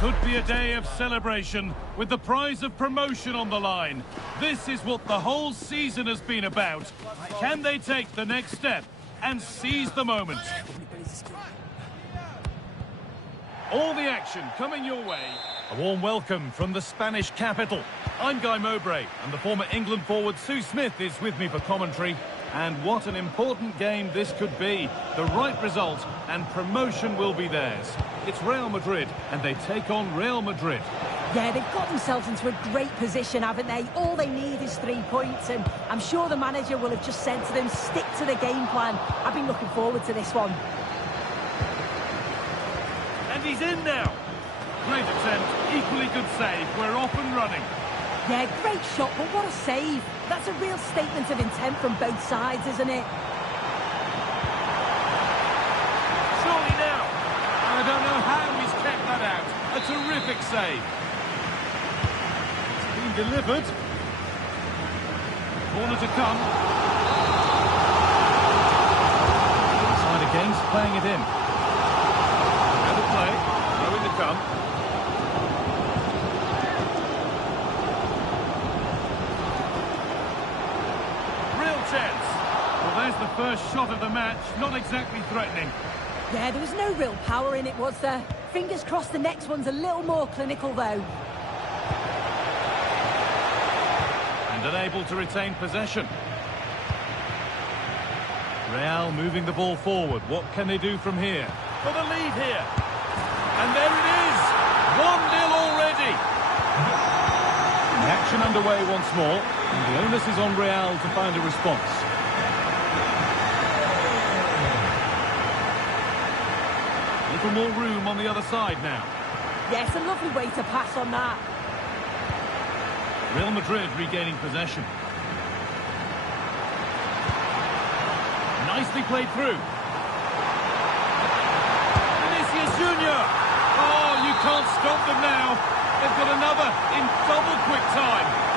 Could be a day of celebration with the prize of promotion on the line. This is what the whole season has been about. Can they take the next step and seize the moment? All the action coming your way. A warm welcome from the Spanish capital. I'm Guy Mowbray, and the former England forward Sue Smith is with me for commentary. And what an important game this could be. The right result and promotion will be theirs. It's Real Madrid and they take on Real Madrid. Yeah, they've got themselves into a great position, haven't they? All they need is 3 points, and I'm sure the manager will have just said to them, stick to the game plan. I've been looking forward to this one. And he's in now. Great attempt, equally good save. We're off and running. Yeah, great shot, but what a save. That's a real statement of intent from both sides, isn't it? Surely now. I don't know how he's kept that out. A terrific save. It's been delivered. Corner to come. Side against, playing it in. Better play. Throwing to come. Chance. Well, there's the first shot of the match. Not exactly threatening. Yeah, there was no real power in it, was there? Fingers crossed the next one's a little more clinical, though. And unable to retain possession. Real moving the ball forward. What can they do from here? For the lead here. And there it is. 1-0 already. The action underway once more. And the onus is on Real to find a response. A little more room on the other side now. Yes, a lovely way to pass on that. Real Madrid regaining possession. Nicely played through. Vinicius Junior. Oh, you can't stop them now. They've got another in double quick time.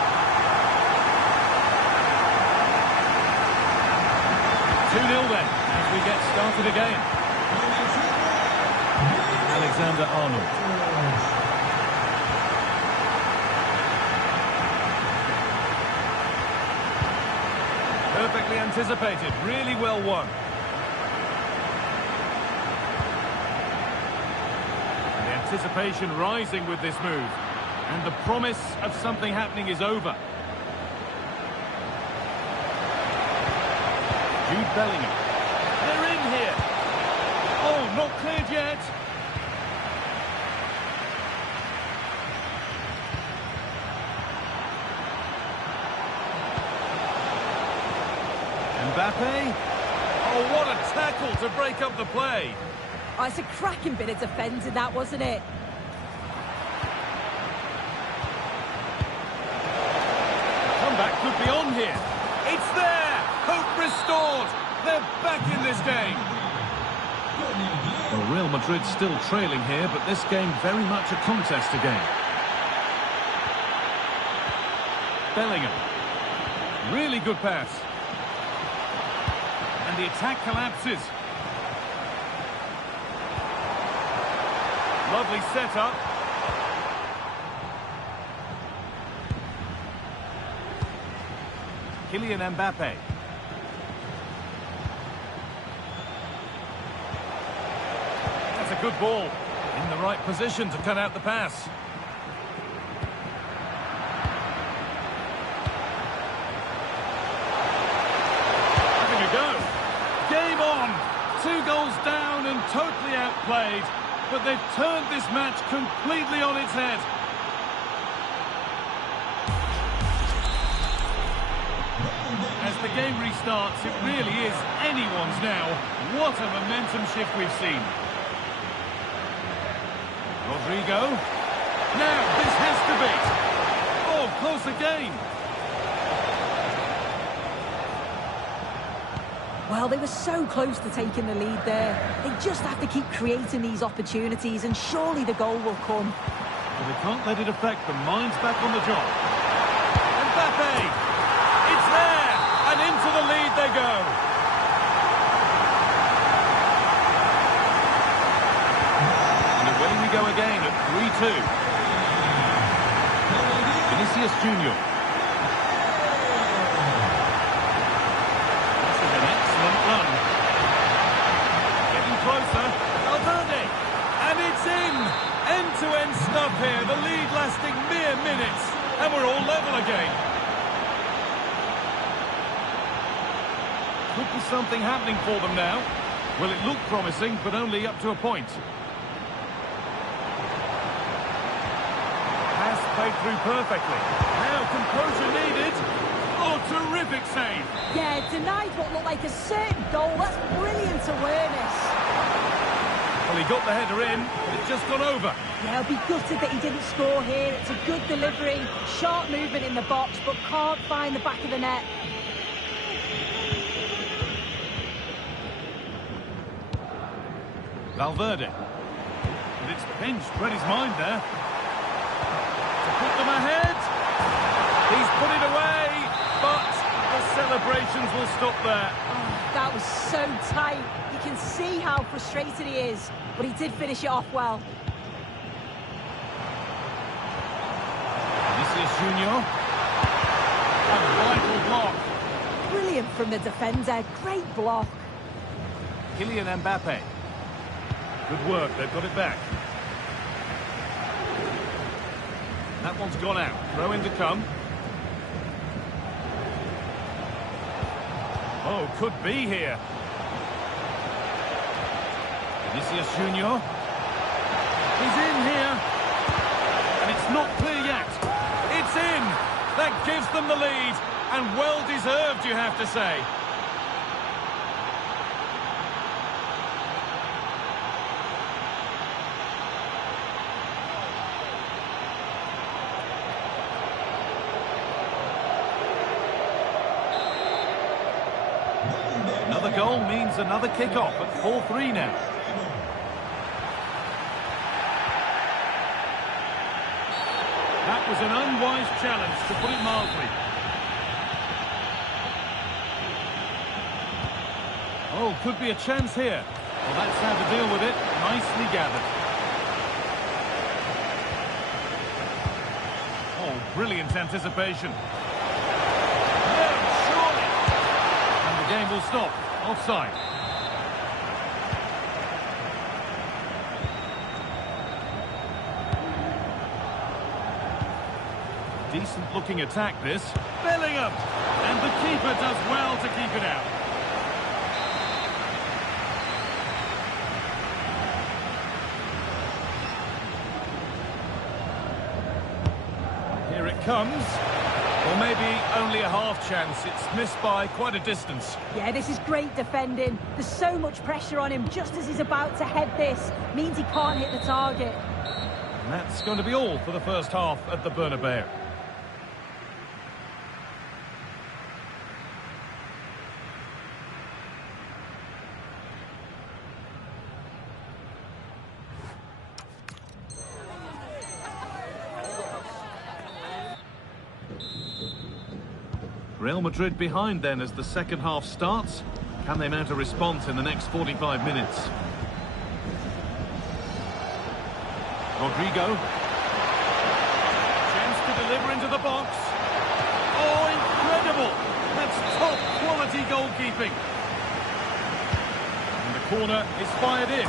2-0 then, as we get started again. Alexander-Arnold. Perfectly anticipated, really well won. And the anticipation rising with this move. And the promise of something happening is over. Jude Bellingham. They're in here. Oh, not cleared yet. Mbappe. Oh, what a tackle to break up the play. Oh, it's a cracking bit of defending, that, wasn't it? Comeback could be on here. It's there. Hope restored. They're back in this game. Well, Real Madrid still trailing here, but this game very much a contest again. Bellingham. Really good pass. And the attack collapses. Lovely setup. Kylian Mbappe. That's a good ball. In the right position to cut out the pass. Having a go. Game on. 2 goals down and totally outplayed. But they've turned this match completely on its head. As the game restarts, it really is anyone's now. What a momentum shift we've seen. Rodrigo. Now, this has to beat. Oh, close again. Well, they were so close to taking the lead there. They just have to keep creating these opportunities, and surely the goal will come. But they can't let it affect them. Mind's back on the job. Mbappe! It's there! And into the lead they go. And away we go again at 3-2. 2. Vinicius Junior. This is an excellent run. Getting closer. Valverde. And it's in. End-to-end stuff here. The lead lasting mere minutes. And we're all level again. Could be something happening for them now. Well, it looked promising, but only up to a point. Pass played through perfectly. Now composure needed. Oh, terrific save. Yeah, denied what looked like a certain goal. That's brilliant awareness. Well, he got the header in, but it's just gone over. Yeah, I'll be gutted that he didn't score here. It's a good delivery, sharp movement in the box, but can't find the back of the net. Valverde. And it's pinched, read his mind there. To put them ahead. He's put it away, but the celebrations will stop there. Oh, that was so tight. You can see how frustrated he is, but he did finish it off well. Vinicius Junior. A vital block. Brilliant from the defender. Great block. Kylian Mbappe. Good work, they've got it back. That one's gone out. Throw in to come. Oh, could be here. Vinicius Junior. He's in here. And it's not clear yet. It's in. That gives them the lead. And well deserved, you have to say. Another goal means another kick-off at 4-3 now. That was an unwise challenge, to put it mildly. Oh, could be a chance here. Well, that's how to deal with it. Nicely gathered. Oh, brilliant anticipation. No, surely. And the game will stop. Offside. Decent looking attack this. Bellingham! And the keeper does well to keep it out. Here it comes. Or maybe only a half chance. It's missed by quite a distance. Yeah, this is great defending. There's so much pressure on him just as he's about to head this. Means he can't hit the target. And that's going to be all for the first half at the Bernabeu. Real Madrid behind then as the second half starts. Can they mount a response in the next 45 minutes? Rodrigo. Chance to deliver into the box. Oh, incredible! That's top quality goalkeeping. And the corner is fired in.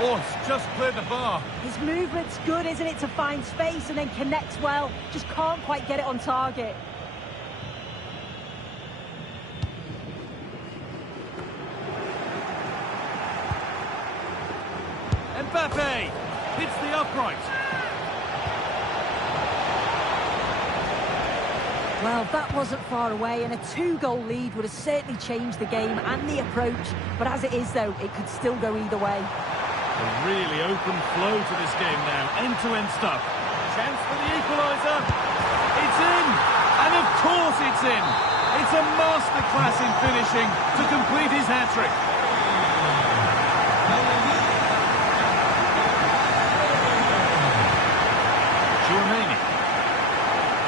Oh, it's just cleared the bar. His movement's good, isn't it, to find space and then connects well. Just can't quite get it on target. Mbappe hits the upright. Well, that wasn't far away, and a 2-goal lead would have certainly changed the game and the approach. But as it is, though, it could still go either way. A really open flow to this game now. End-to-end stuff. Chance for the equaliser. It's in. And of course it's in. It's a masterclass in finishing to complete his hat-trick.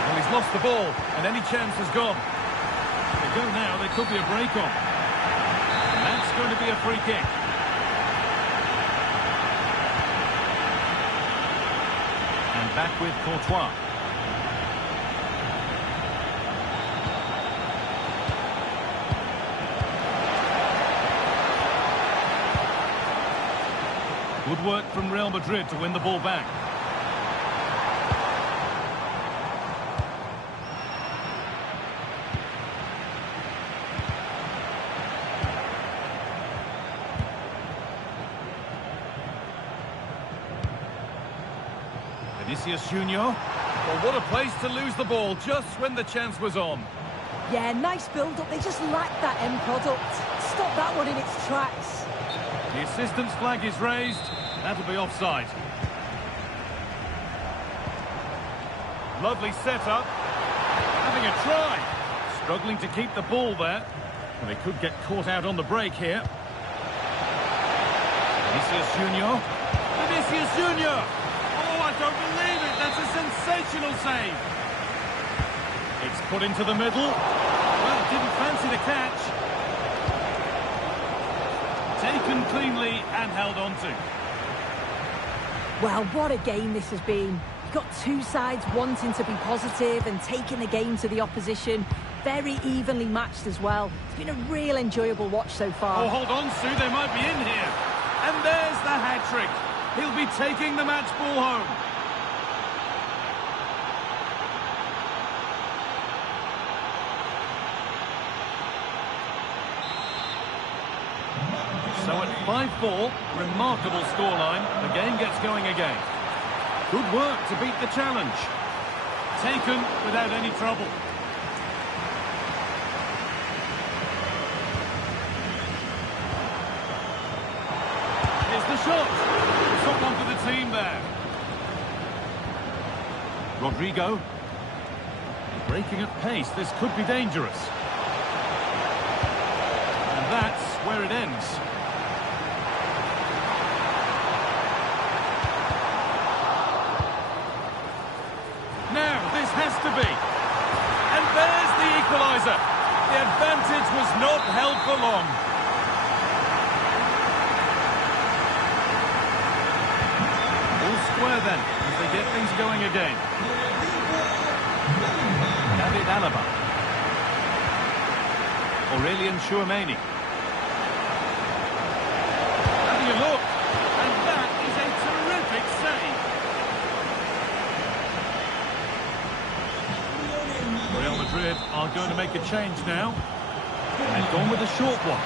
Well, he's lost the ball, and any chance has gone. If they go now, there could be a break on. And that's going to be a free kick. Back with Courtois. Good work from Real Madrid to win the ball back. Vinicius Junior. Well, what a place to lose the ball just when the chance was on. Yeah, nice build-up. They just lacked that end product. Stop that one in its tracks. The assistant's flag is raised. That'll be offside. Lovely setup. Having a try. Struggling to keep the ball there. And they could get caught out on the break here. Vinicius Junior. Vinicius Junior! Oh, I don't believe it. That's a sensational save. It's put into the middle. Well, didn't fancy the catch. Taken cleanly and held on to. Well, what a game this has been. You've got two sides wanting to be positive and taking the game to the opposition. Very evenly matched as well. It's been a real enjoyable watch so far. Oh, hold on, Sue. They might be in here. And there's the hat-trick. He'll be taking the match ball home. So at 5-4, remarkable scoreline, the game gets going again. Good work to beat the challenge. Taken without any trouble. Here's the shot. Someone for the team there. Rodrigo. Breaking at pace, this could be dangerous. And that's where it ends. Now, this has to be. And there's the equaliser. The advantage was not held for long. All square then, as they get things going again. David Alaba. Aurelian Chouameni. Having a look. And that is a terrific save. Real Madrid are going to make a change now. And they've gone with a short one.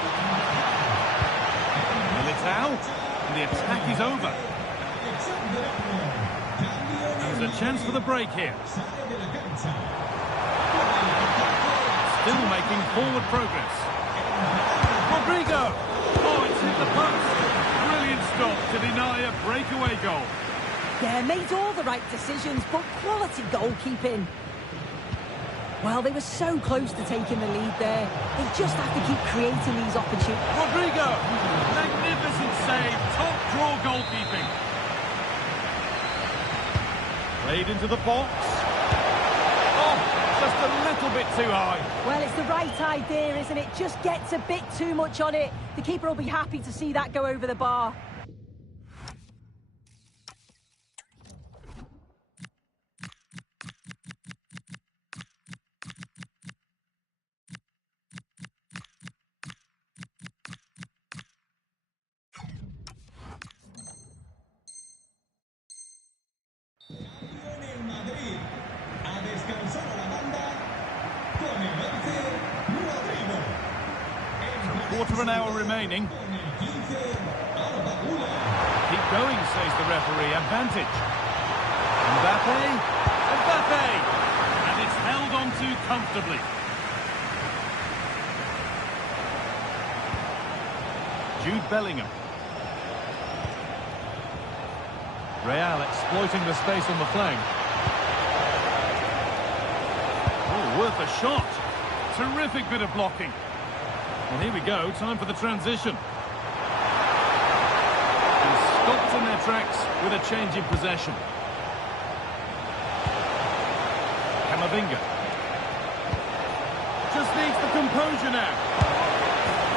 Militao. And the attack is over. There's a chance for the break here. Still making forward progress. Rodrigo! Oh, it's hit the post. Brilliant stop to deny a breakaway goal. Yeah, made all the right decisions, but quality goalkeeping. Well, they were so close to taking the lead there. They just have to keep creating these opportunities. Rodrigo! Magnificent save. Top draw goalkeeping. Played into the box. Oh, just a little bit too high. Well, it's the right idea, isn't it? Just gets a bit too much on it. The keeper will be happy to see that go over the bar. Quarter of an hour remaining. Keep going, says the referee. Advantage. Mbappe. Mbappe. And it's held on to comfortably. Jude Bellingham. Real exploiting the space on the flank. Oh, worth a shot. Terrific bit of blocking. Well, here we go. Time for the transition. And stopped in their tracks with a change in possession. Camavinga. Just needs the composure now.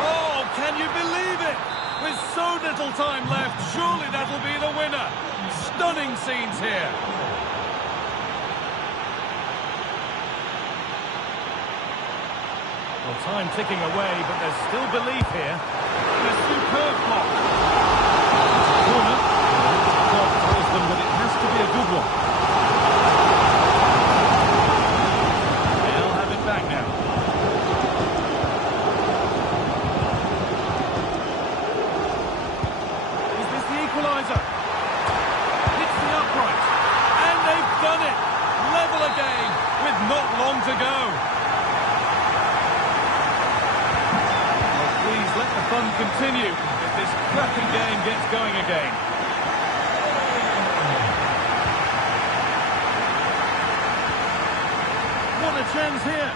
Oh, can you believe it? With so little time left, surely that'll be the winner. Stunning scenes here. Well, time ticking away, but there's still belief here. And a superb block. Corner. The clock tells them that it has to be a good one. They'll have it back now. Is this the equaliser? Hits the upright. And they've done it. Level again with not long to go. Please let the fun continue if this cracking game gets going again. What a chance here.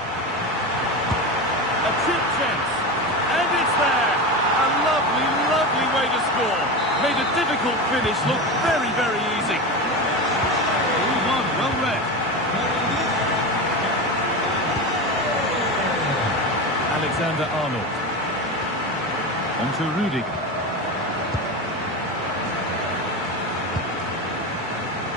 A chip chance. And it's there. A lovely, lovely way to score. Made a difficult finish look very, very easy. 3-1, well read. Alexander-Arnold. On to Rudiger.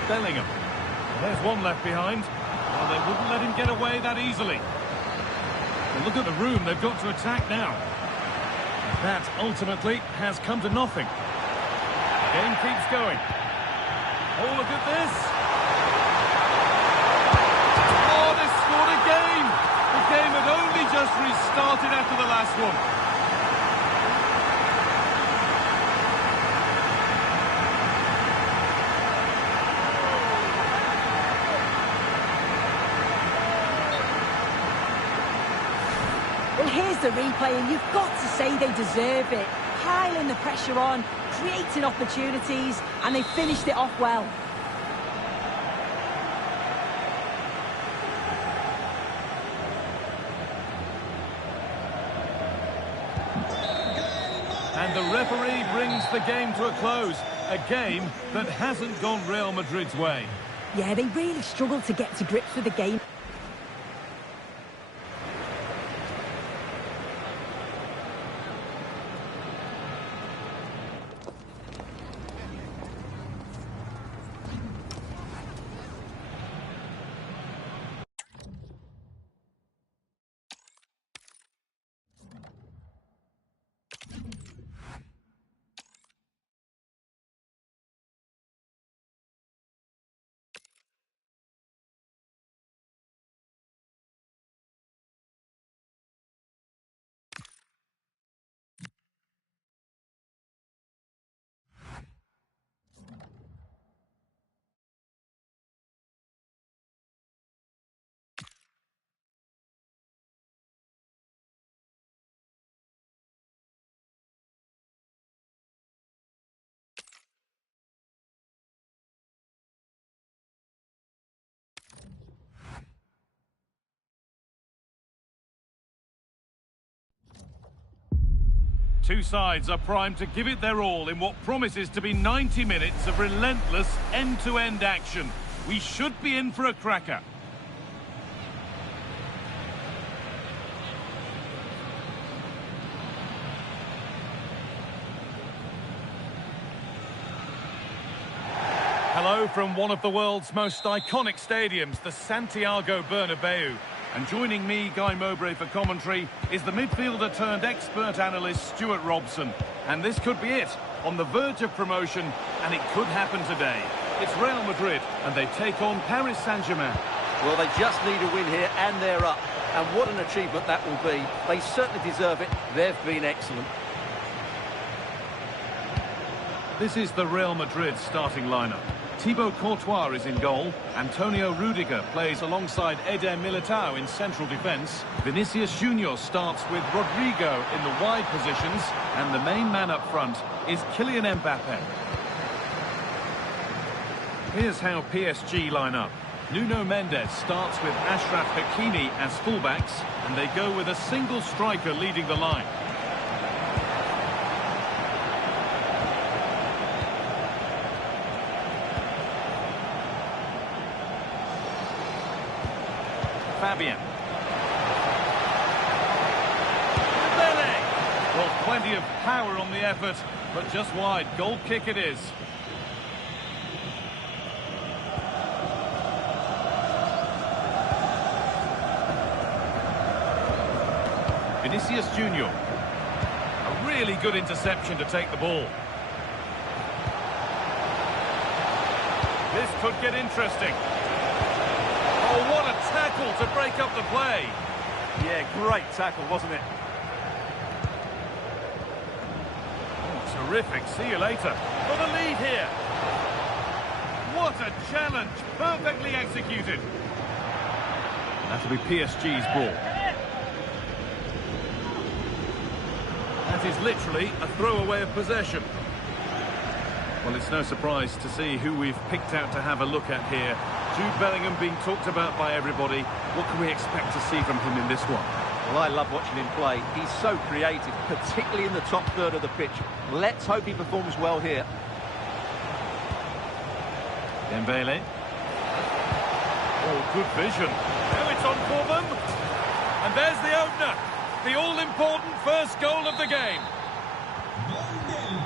Bellingham. Well, there's one left behind. Well, they wouldn't let him get away that easily. Well, look at the room they've got to attack now. That ultimately has come to nothing. Game keeps going. Oh, look at this. Oh, they scored again. The game had only just restarted after the last one. Well, here's the replay, and you've got to say they deserve it. Piling the pressure on, creating opportunities, and they finished it off well. And the referee brings the game to a close. A game that hasn't gone Real Madrid's way. Yeah, they really struggled to get to grips with the game. Two sides are primed to give it their all in what promises to be 90 minutes of relentless end-to-end action. We should be in for a cracker. Hello from one of the world's most iconic stadiums, the Santiago Bernabeu. And joining me, Guy Mowbray, for commentary is the midfielder turned expert analyst Stuart Robson. And this could be it, on the verge of promotion, and it could happen today. It's Real Madrid, and they take on Paris Saint-Germain. Well, they just need a win here, and they're up. And what an achievement that will be. They certainly deserve it. They've been excellent. This is the Real Madrid starting lineup. Thibaut Courtois is in goal. Antonio Rudiger plays alongside Eder Militao in central defence. Vinicius Junior starts with Rodrigo in the wide positions. And the main man up front is Kylian Mbappe. Here's how PSG line up. Nuno Mendes starts with Achraf Hakimi as fullbacks. And they go with a single striker leading the line. Fabian. Well, plenty of power on the effort, but just wide. Goal kick it is. Vinicius Junior. A really good interception to take the ball. This could get interesting. Oh, what a tackle to break up the play. Yeah, great tackle, wasn't it? Oh, terrific. See you later. For the lead here. What a challenge. Perfectly executed. That'll be PSG's ball. That is literally a throwaway of possession. Well, it's no surprise to see who we've picked out to have a look at here. Jude Bellingham being talked about by everybody. What can we expect to see from him in this one? Well, I love watching him play. He's so creative, particularly in the top third of the pitch. Let's hope he performs well here. Dembele. Oh, good vision. Now it's on for them. And there's the opener. The all-important first goal of the game.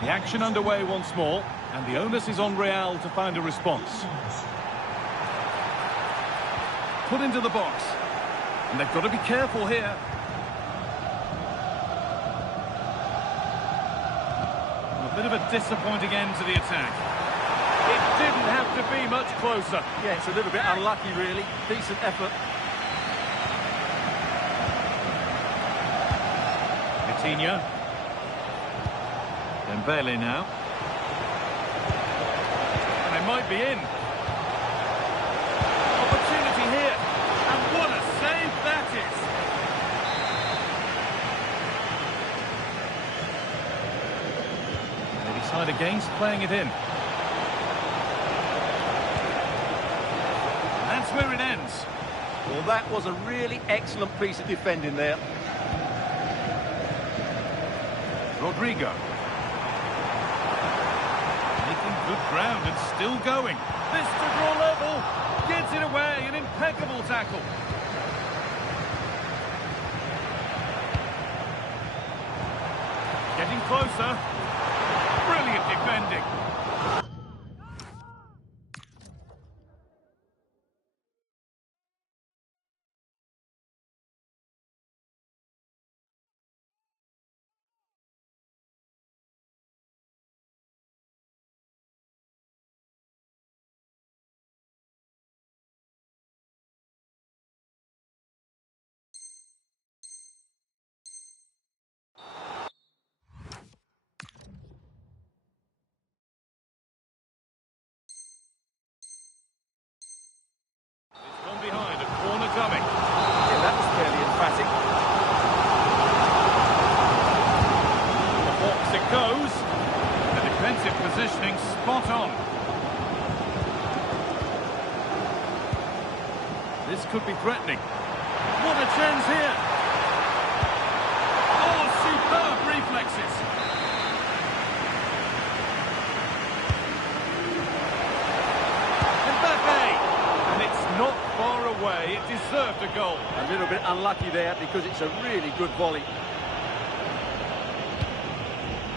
The action underway once more, and the onus is on Real to find a response. Put into the box. And they've got to be careful here. A bit of a disappointing end to the attack. It didn't have to be much closer. Yeah, it's a little bit unlucky, really. Decent effort. Vitinha. Dembele now. And they might be in. Opportunity here. And what a save that is. They decide against playing it in. That's where it ends. Well, that was a really excellent piece of defending there. Rodrigo. Making good ground and still going. This to draw level. Gets it away. An impeccable tackle. Getting closer. Brilliant defending. Behind, a corner coming. Yeah, that was fairly emphatic. The box it goes. The defensive positioning spot on. This could be threatening. What a chance here. Oh, superb reflexes. Not far away, it deserved a goal. A little bit unlucky there because it's a really good volley.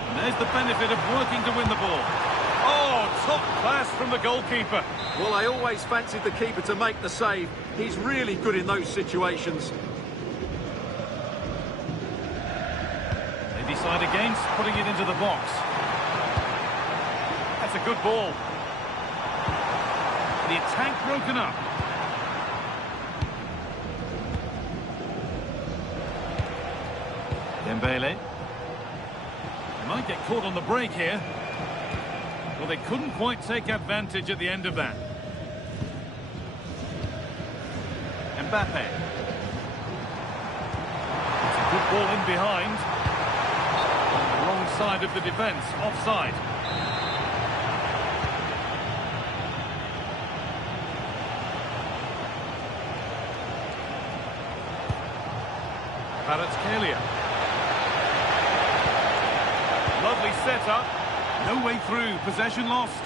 And there's the benefit of working to win the ball. Oh, top class from the goalkeeper. Well, I always fancied the keeper to make the save. He's really good in those situations. They decide against putting it into the box. That's a good ball. The attack broken up. Dembele. They might get caught on the break here. Well, they couldn't quite take advantage at the end of that. Mbappe. It's a good ball in behind. On the wrong side of the defence, offside. Kvaratskhelia. Lovely setup. No way through. Possession lost.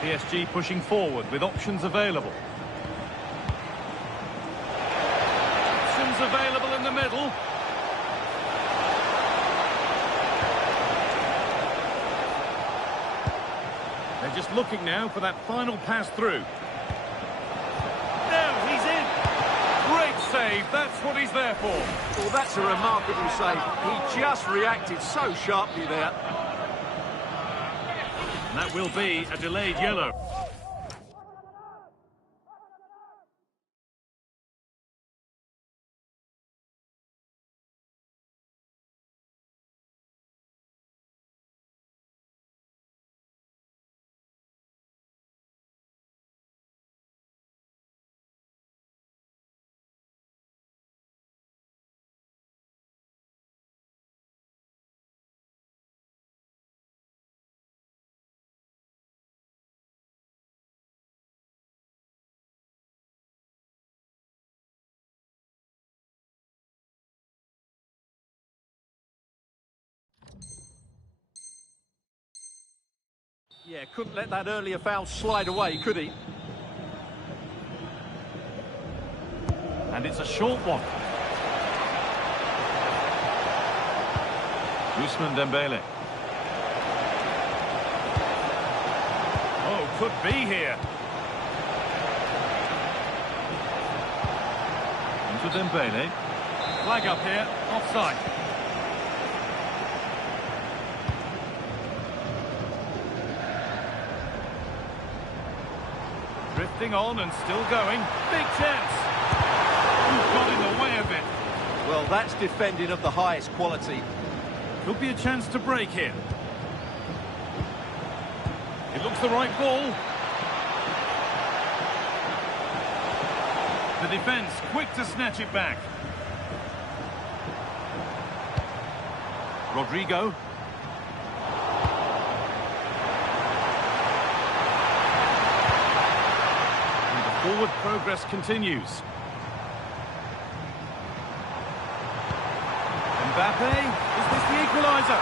PSG pushing forward with options available. Options available in the middle. They're just looking now for that final pass through. That's what he's there for. Well, that's a remarkable save. He just reacted so sharply there. And that will be a delayed yellow. Yeah, couldn't let that earlier foul slide away, could he? And it's a short one. Ousmane Dembele. Oh, could be here. Into Dembele. Flag up here, offside. Drifting on and still going. Big chance. Who's got in the way of it? Well, that's defending of the highest quality. Could be a chance to break here. It looks the right ball. The defence quick to snatch it back. Rodrigo. And the forward progress continues. Mbappe, is this the equaliser?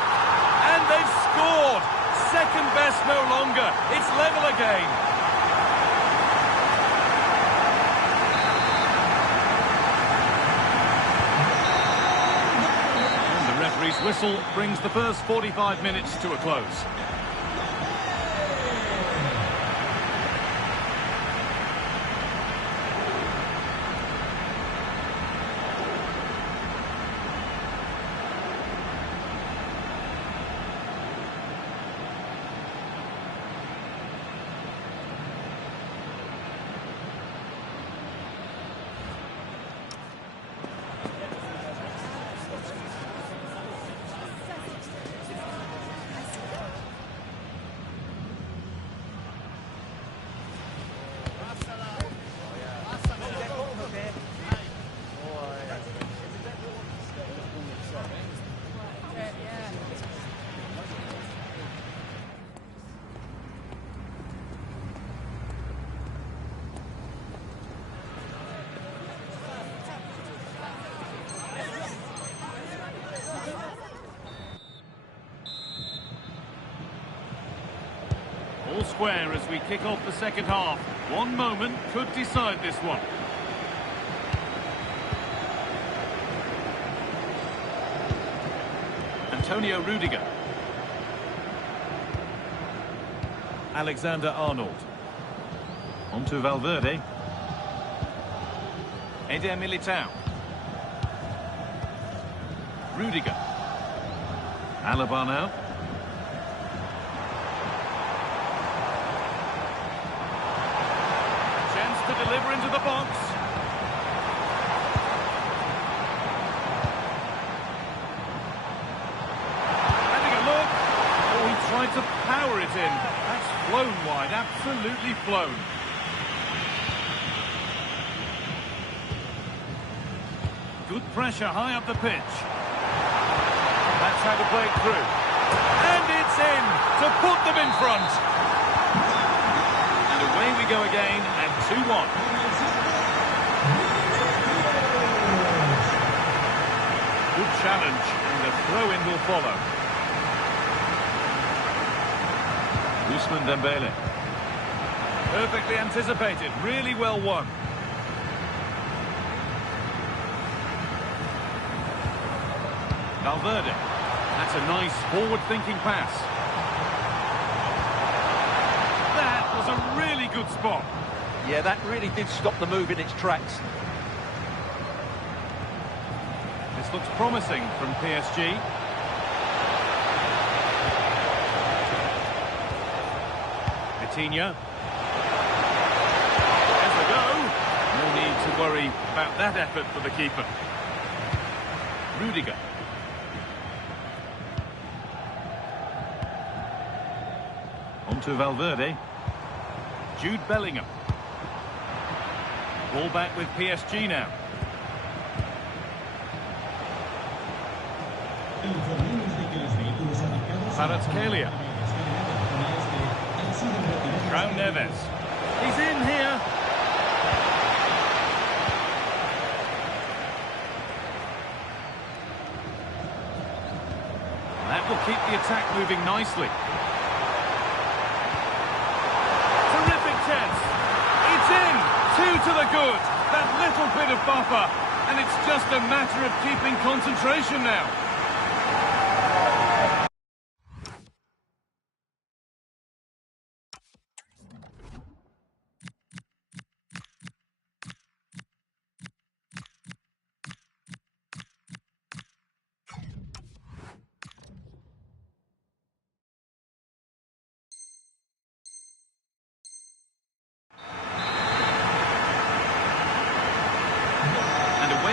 And they've scored! Second best no longer. It's level again. And the referee's whistle brings the first 45 minutes to a close. All square as we kick off the second half. One moment could decide this one. Antonio Rudiger. Alexander-Arnold. On to Valverde. Eder Militao. Rudiger. Alaba now. To deliver into the box. Having a look. Oh, he tried to power it in. That's flown wide, absolutely flown. Good pressure high up the pitch. That's how to play it through. And it's in to put them in front. And away we go again, and 2-1. Good challenge, and a throw-in will follow. Ousmane Dembele. Perfectly anticipated, really well won. Valverde. That's a nice forward-thinking pass. That was a really good spot. Yeah, that really did stop the move in its tracks. This looks promising from PSG. Vitinha. There's a go. No need to worry about that effort for the keeper. Rudiger. On to Valverde. Jude Bellingham. Ball back with PSG now. Kvaratskhelia. Raul Neves. He's in here. That will keep the attack moving nicely. Terrific chance. It's in. 2 to the good. That little bit of buffer. And it's just a matter of keeping concentration now.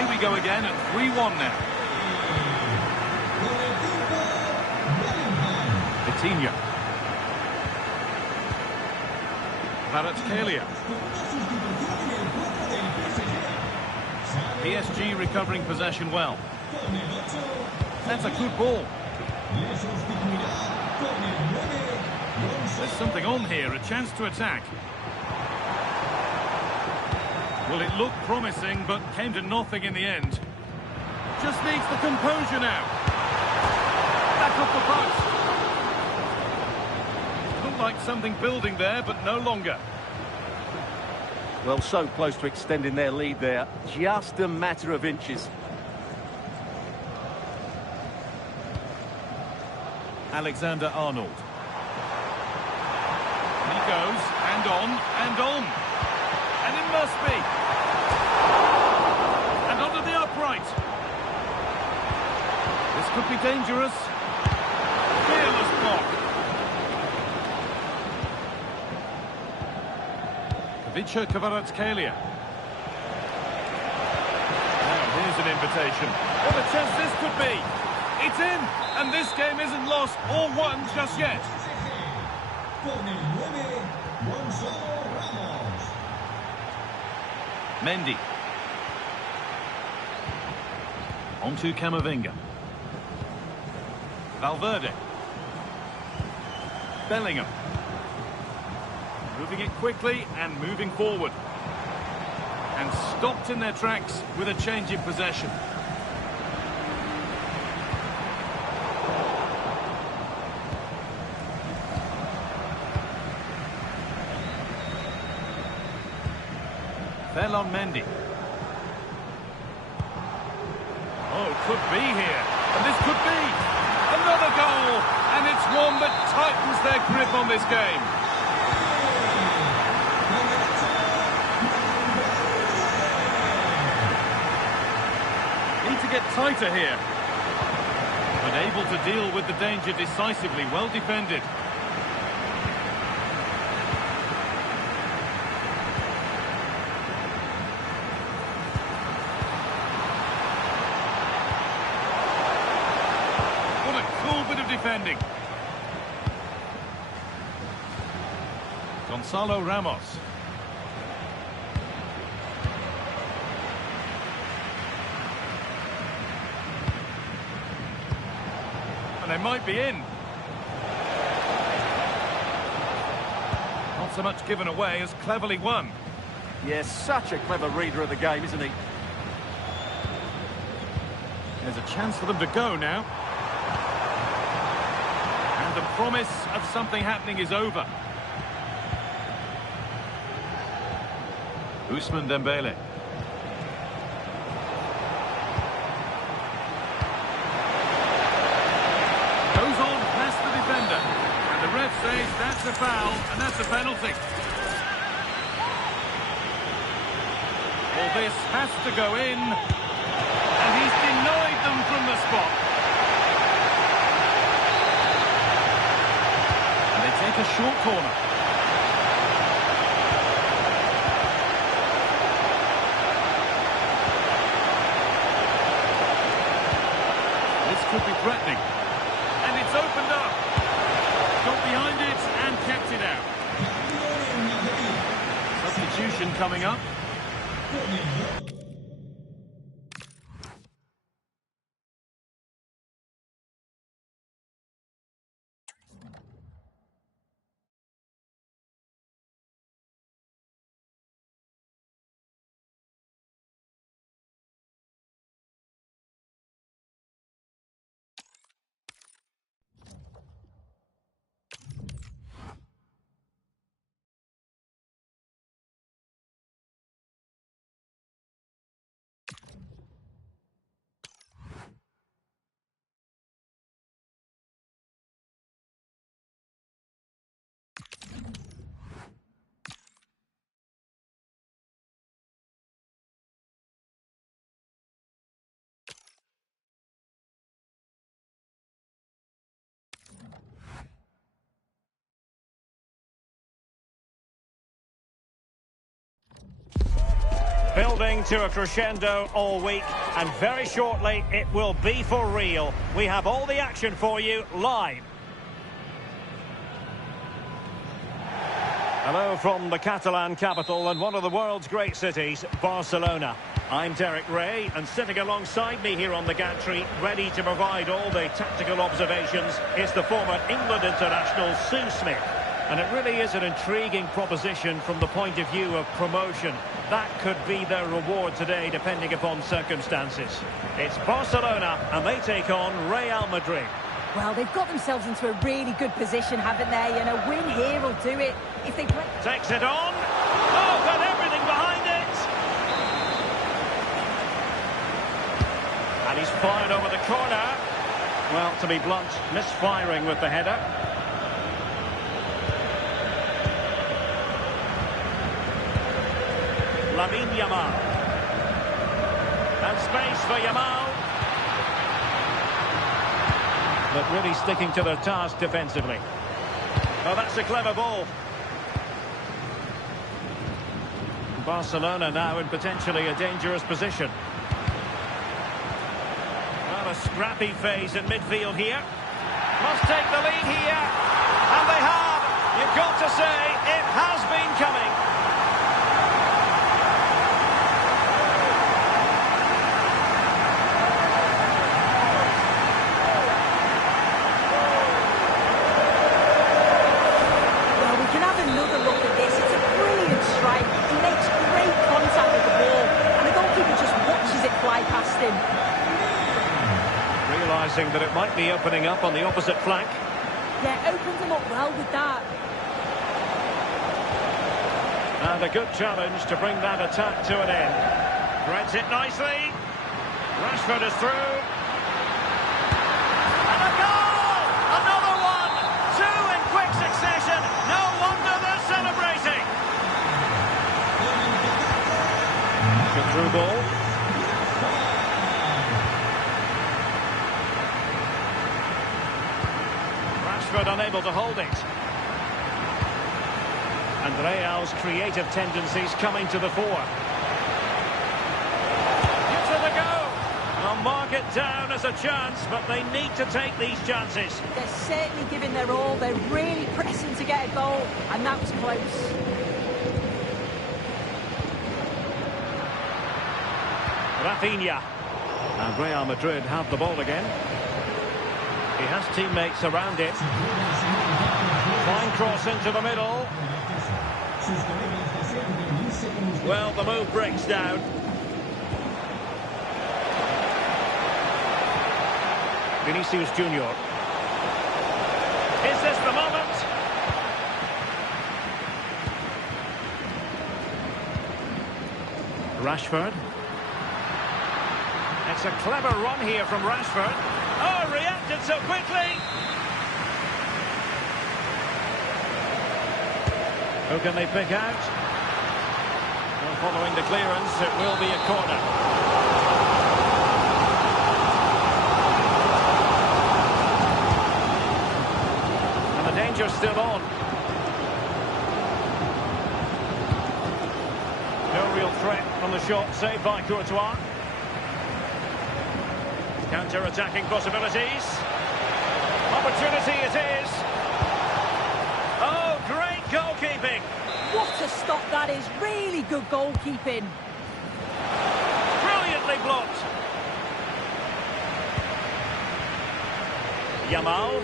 We go again at 3-1 now. Vitinha. Kvaratskhelia. PSG recovering possession well. That's a good ball. There's something on here, a chance to attack. Well, it looked promising, but came to nothing in the end. Just needs the composure now. Back off the post. Looked like something building there, but no longer. Well, so close to extending their lead there. Just a matter of inches. Alexander-Arnold. He goes, and on, and on. And it must be. And onto the upright. This could be dangerous. Fearless block. Ivica Kvaratskhelia. Now here's an invitation. What a chance this could be. It's in. And this game isn't lost or won just yet. Mendy. On to Camavinga. Valverde. Bellingham. Moving it quickly and moving forward. And stopped in their tracks with a change in possession. On Mendy. Oh, could be here. And this could be another goal. And it's one that tightens their grip on this game. Need to get tighter here. But able to deal with the danger decisively. Well defended. Defending. Gonzalo Ramos. And they might be in. Not so much given away as cleverly won. Yes, such a clever reader of the game, isn't he? There's a chance for them to go now. The promise of something happening is over. Ousmane Dembele. Goes on past the defender. And the ref says that's a foul and that's a penalty. Well, this has to go in. And he's denied spot. And they take a short corner. This could be threatening. And it's opened up. Got behind it and kept it out. Substitution coming up. Building to a crescendo all week, and very shortly it will be for real. We have all the action for you live. Hello from the Catalan capital and one of the world's great cities, Barcelona. I'm Derek Ray, and sitting alongside me here on the gantry, ready to provide all the tactical observations, is the former England international Sue Smith. And it really is an intriguing proposition from the point of view of promotion. That could be their reward today, depending upon circumstances. It's Barcelona, and they take on Real Madrid. Well, they've got themselves into a really good position, haven't they? And a win here will do it. If they play... Takes it on. Oh, got everything behind it. And he's fired over the corner. Well, to be blunt, misfiring with the header. Yamal. And space for Yamal. But really sticking to their task defensively. Oh, that's a clever ball. Barcelona now in potentially a dangerous position. Well, a scrappy phase in midfield here. Must take the lead here. And they have. You've got to say, it has been coming. Realising that it might be opening up on the opposite flank. Yeah, opened them up well with that. And a good challenge to bring that attack to an end. Threads it nicely. Rashford is through. And a goal! Another one! Two in quick succession. No wonder they're celebrating. Good through ball. Unable to hold it. And Real's creative tendencies coming to the fore. Gives it a go. They'll mark it down as a chance, but they need to take these chances. They're certainly giving their all. They're really pressing to get a goal, and that was close. Rafinha. And Real Madrid have the ball again. He has teammates around it. Fine cross into the middle. Well, the move breaks down. Vinicius Junior. Is this the moment? Rashford. It's a clever run here from Rashford. Oh, reacted so quickly. Who can they pick out? Well, following the clearance, it will be a corner. the shot saved by Courtois. Counter-attacking possibilities. Opportunity it is. Oh, great goalkeeping. What a stop that is. Really good goalkeeping. Brilliantly blocked. Yamal.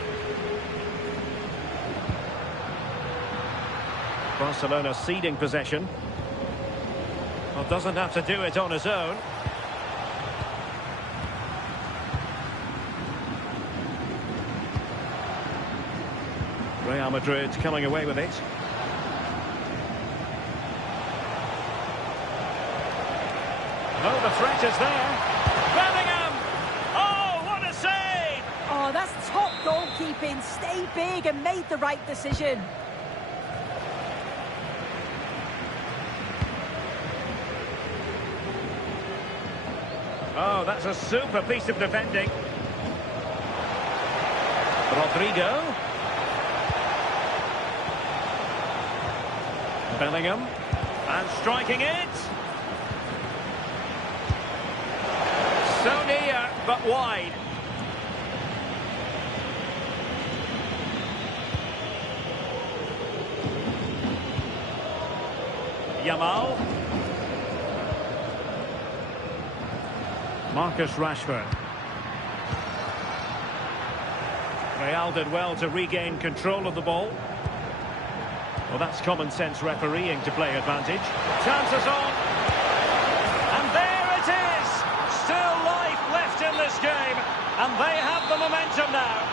Barcelona ceding possession. Well, doesn't have to do it on his own. Real Madrid coming away with it. Oh, the threat is there. Bellingham! Oh, what a save! Oh, that's top goalkeeping. Stayed big and made the right decision. Oh, that's a super piece of defending. Rodrigo. Bellingham. And striking it. So near, but wide. Yamal. Marcus Rashford. Real did well to regain control of the ball. Well, that's common sense refereeing to play advantage. Chances on. And there it is! Still life left in this game. And they have the momentum now.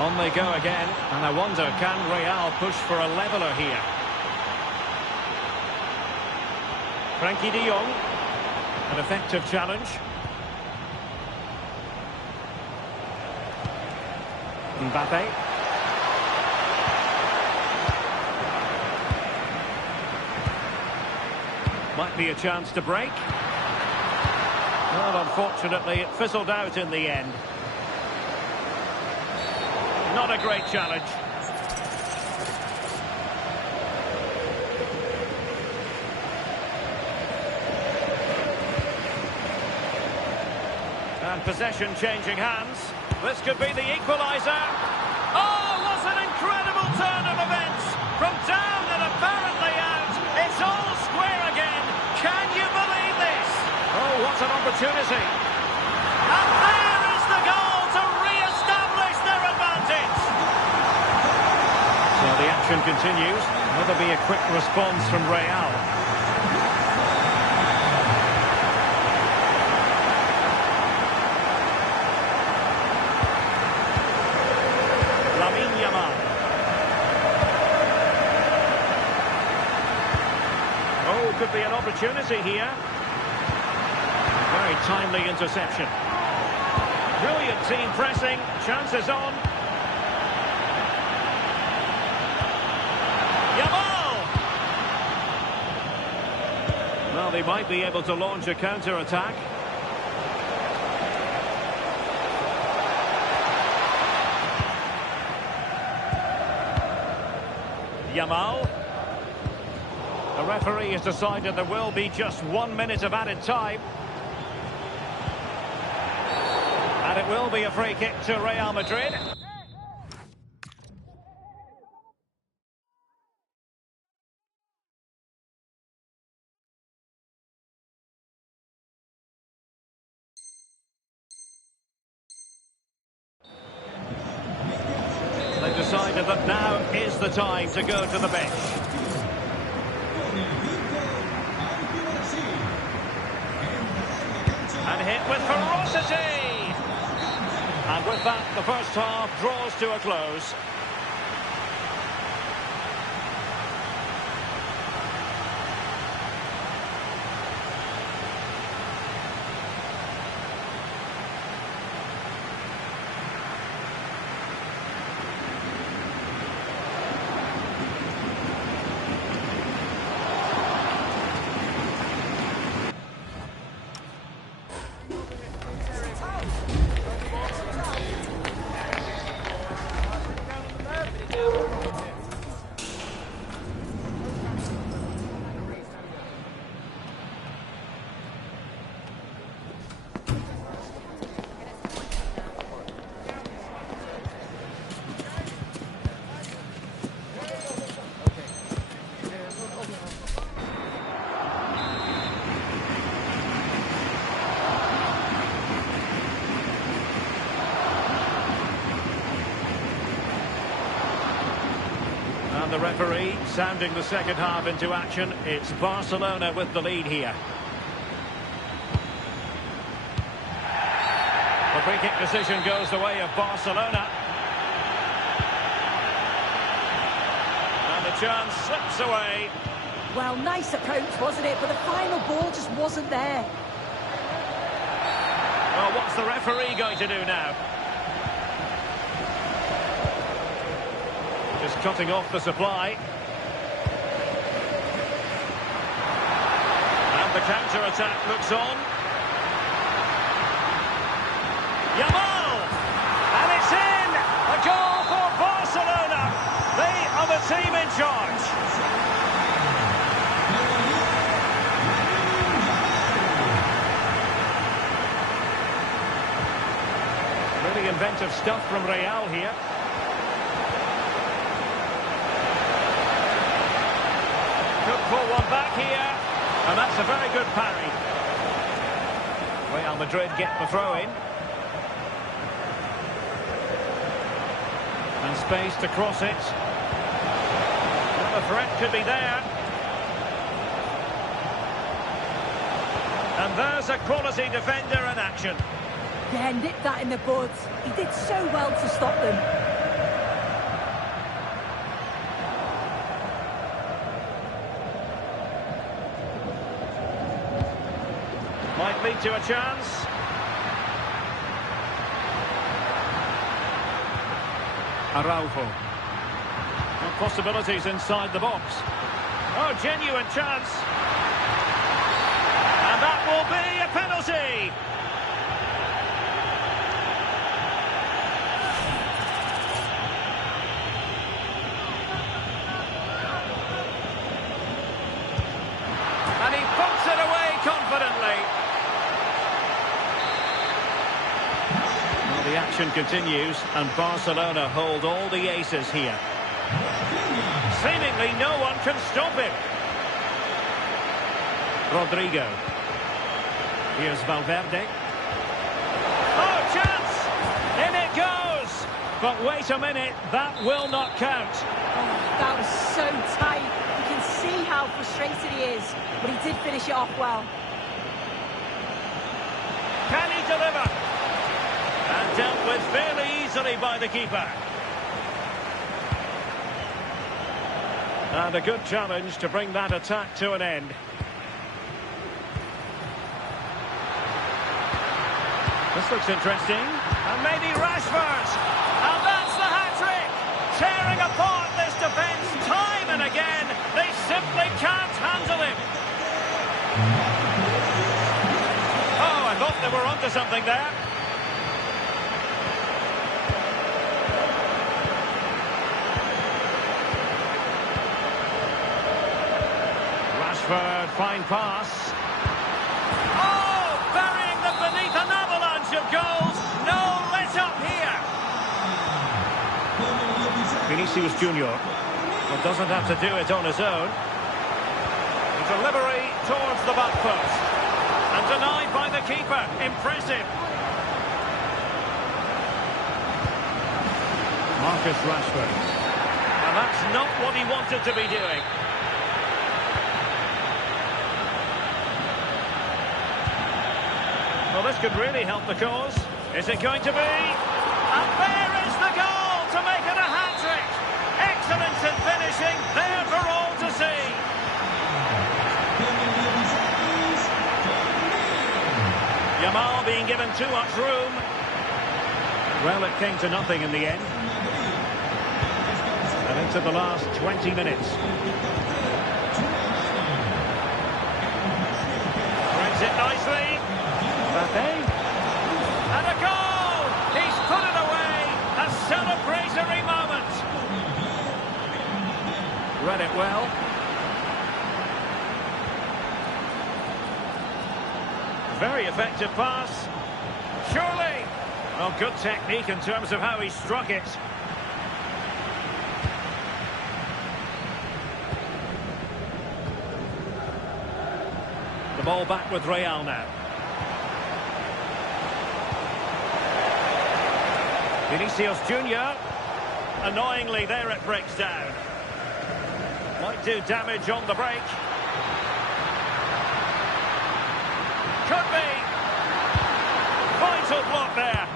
On they go again. And I wonder, can Real push for a leveller here? Frankie de Jong. An effective challenge. Mbappe. Might be a chance to break. Well, unfortunately, it fizzled out in the end. Not a great challenge. And possession changing hands. This could be the equaliser. Oh, what an incredible turn of events! From down and apparently out, it's all square again. Can you believe this? Oh, what an opportunity. And there is the goal to re-establish their advantage. So the action continues. Will there be a quick response from Real? Could be an opportunity here. Very timely interception. Brilliant team pressing. Chances on. Yamal! Well, they might be able to launch a counter-attack. Yamal. The referee has decided there will be just 1 minute of added time. And it will be a free kick to Real Madrid. They've decided that now is the time to go to the bench. And hit with ferocity. And with that, the first half draws to a close. And the referee sounding the second half into action. It's Barcelona with the lead here. The free kick decision goes the way of Barcelona. And the chance slips away. Well, nice approach, wasn't it? But the final ball just wasn't there. Well, what's the referee going to do now? Just cutting off the supply. And the counter-attack looks on. Yamal! And it's in! A goal for Barcelona! They are the team in charge. Really inventive stuff from Real here. Could pull one back here. And that's a very good parry. Real Madrid get the throw-in. And space to cross it. Well, the threat could be there. And there's a quality defender in action. Yeah, nipped that in the bud. He did so well to stop them. Might lead to a chance. Araujo. No possibilities inside the box. Oh, genuine chance. And that will be a penalty. And he puts it away confidently. Well, the action continues, and Barcelona hold all the aces here. Seemingly no one can stop him. Rodrigo. Here's Valverde. Oh, chance! In it goes! But wait a minute, that will not count. Oh, that was so tight. You can see how frustrated he is, but he did finish it off well. Can he deliver? And dealt with fairly easily by the keeper. And a good challenge to bring that attack to an end. This looks interesting. And maybe Rashford. And that's the hat-trick. Tearing apart this defence time and again. They simply can't handle him. Oh, I thought they were onto something there. Rashford, fine pass. Oh, burying them beneath an avalanche of goals. No let-up here. Vinicius Junior. Well, doesn't have to do it on his own. The delivery towards the back post. And denied by the keeper. Impressive. Marcus Rashford. And that's not what he wanted to be doing. Well, this could really help the cause. Is it going to be? And there is the goal to make it a hat-trick. Excellence in finishing, there for all to see. Yamal being given too much room. Well, it came to nothing in the end. And into the last 20 minutes. Brings it nicely. And a goal! He's put it away! A celebratory moment! Read it well. Very effective pass. Surely! Well, good technique in terms of how he struck it. The ball back with Real now. Vinicius Junior. Annoyingly, there it breaks down. do damage on the break. Could be. Vital block there.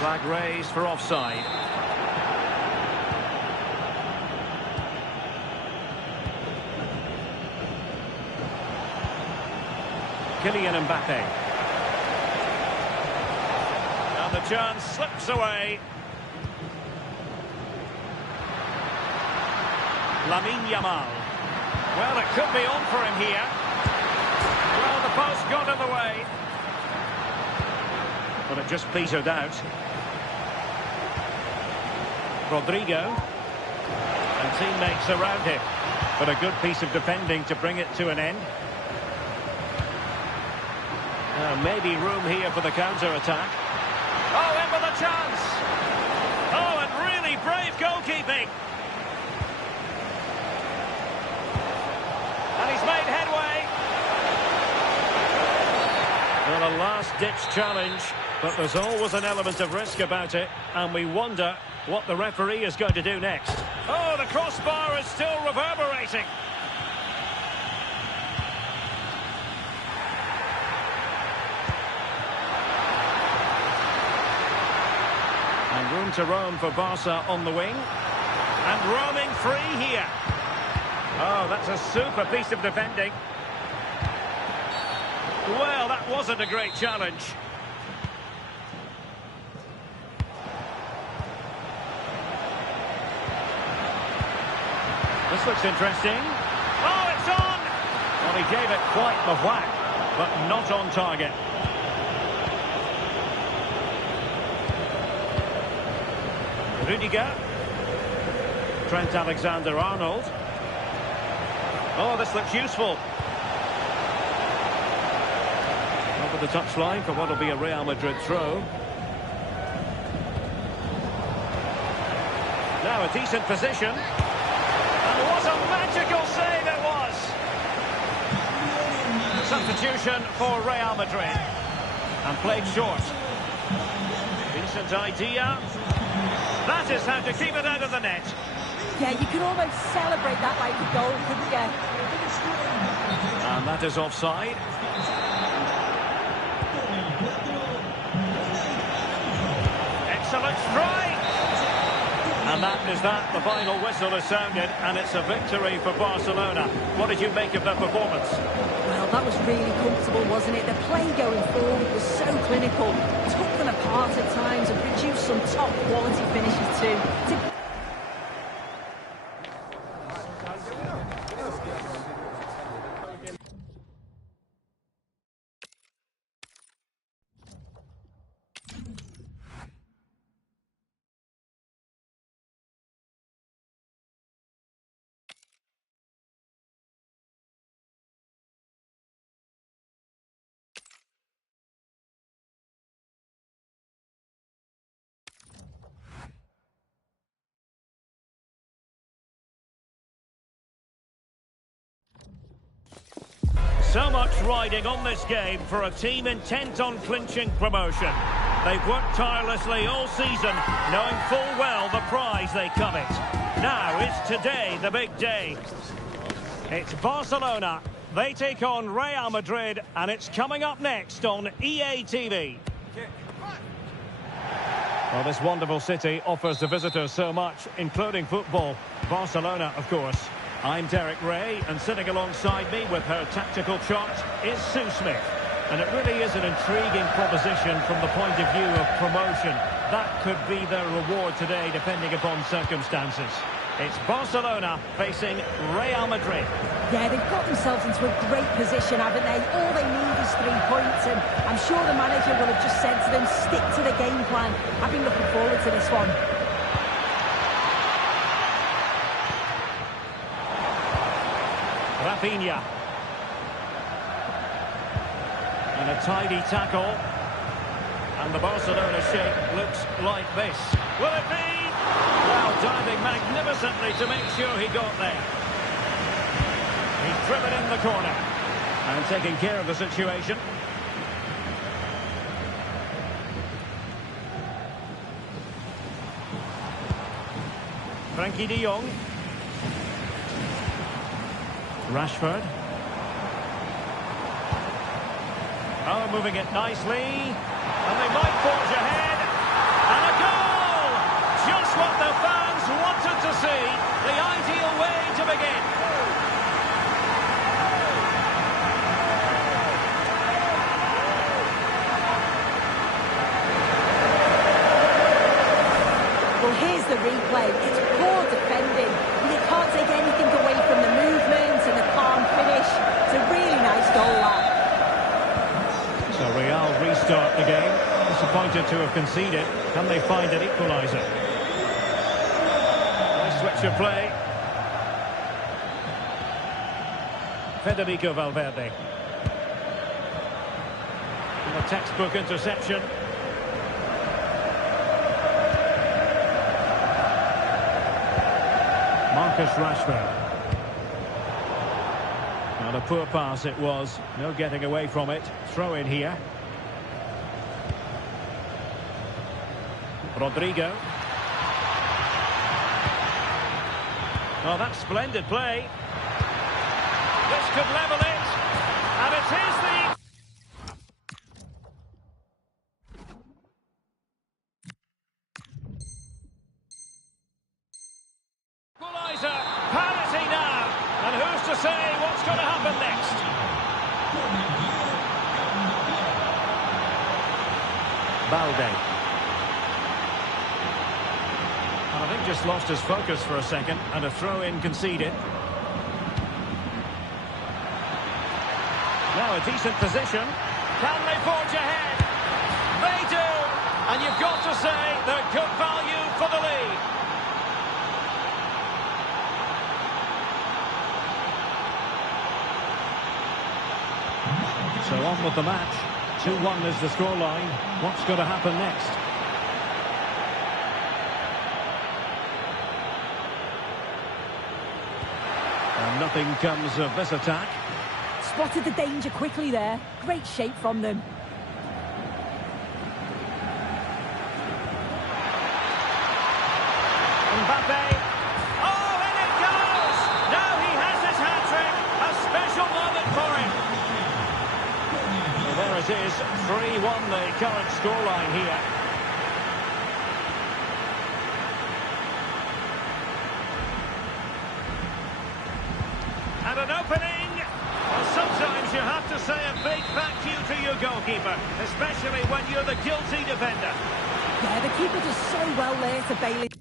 Flag raised for offside. Kylian Mbappe. And the chance slips away. Lamine Yamal. Well, it could be on for him here. Well, the post got in the way. But it just petered out. Rodrigo. And teammates around him. But a good piece of defending to bring it to an end. Maybe room here for the counter-attack. Oh, in with a chance! Oh, and really brave goalkeeping! And he's made headway! Well, a last-ditch challenge, but there's always an element of risk about it, and we wonder what the referee is going to do next. Oh, the crossbar is still reverberating! And room to roam for Barca on the wing. And roaming free here. Oh, that's a super piece of defending. Well, that wasn't a great challenge. This looks interesting. Oh, it's on! Well, he gave it quite the whack, but not on target. Rudiger. Trent Alexander-Arnold. Oh, this looks useful. Over the touchline for what will be a Real Madrid throw. Now a decent position. And what a magical save it was! Substitution for Real Madrid. And played short. Decent idea. That is how to keep it out of the net. Yeah, you could almost celebrate that like a goal, couldn't you? And that is offside. Excellent strike! And that is that. The final whistle is sounded, and it's a victory for Barcelona. What did you make of their performance? Well, that was really comfortable, wasn't it? The play going forward was so clinical. Took them apart at times and produced some top-quality finishes too. So much riding on this game for a team intent on clinching promotion. They've worked tirelessly all season, knowing full well the prize they covet. Now it's today the big day. It's Barcelona. They take on Real Madrid, and it's coming up next on EA TV. Well, this wonderful city offers the visitors so much, including football. Barcelona, of course. I'm Derek Ray, and sitting alongside me with her tactical chart is Sue Smith. And it really is an intriguing proposition from the point of view of promotion. That could be their reward today, depending upon circumstances. It's Barcelona facing Real Madrid. Yeah, they've got themselves into a great position, haven't they? All they need is 3 points, and I'm sure the manager will have just said to them, stick to the game plan. I've been looking forward to this one. Rafinha. And a tidy tackle. And the Barcelona shape looks like this. Will it be? Well, diving magnificently to make sure he got there. He's driven in the corner. And taking care of the situation. Frankie de Jong. Rashford. Oh, moving it nicely. And they might forge ahead. And a goal! Just what the fans wanted to see. The ideal way to begin. Well, here's the replay. It's poor defending. You can't take anything away from the movement and the calm finish. It's a really nice goal, that. So Real restart the game. Disappointed to have conceded. Can they find an equaliser? Nice switch of play. Federico Valverde. And a textbook interception. Marcus Rashford. Well, a poor pass it was. No getting away from it. Throw in here. Rodrigo. Oh, that's splendid play. This could level it. And it is the... equaliser. Parity now. And who's to say what's going to happen next? Balde. I think just lost his focus for a second, and a throw-in conceded. Now a decent position. Can they forge ahead? They do! And you've got to say they're good value for the lead. So on with the match. 2-1 is the scoreline. What's going to happen next? And nothing comes of this attack. Spotted the danger quickly there. Great shape from them. Mbappe. Oh, in it goes! Now he has his hat-trick. A special moment for him. Well, there it is. 3-1 the current scoreline here. And an opening. Well, sometimes you have to say a big thank you to your goalkeeper, especially when you're the guilty defender. Yeah, the keeper does so well there to bail it.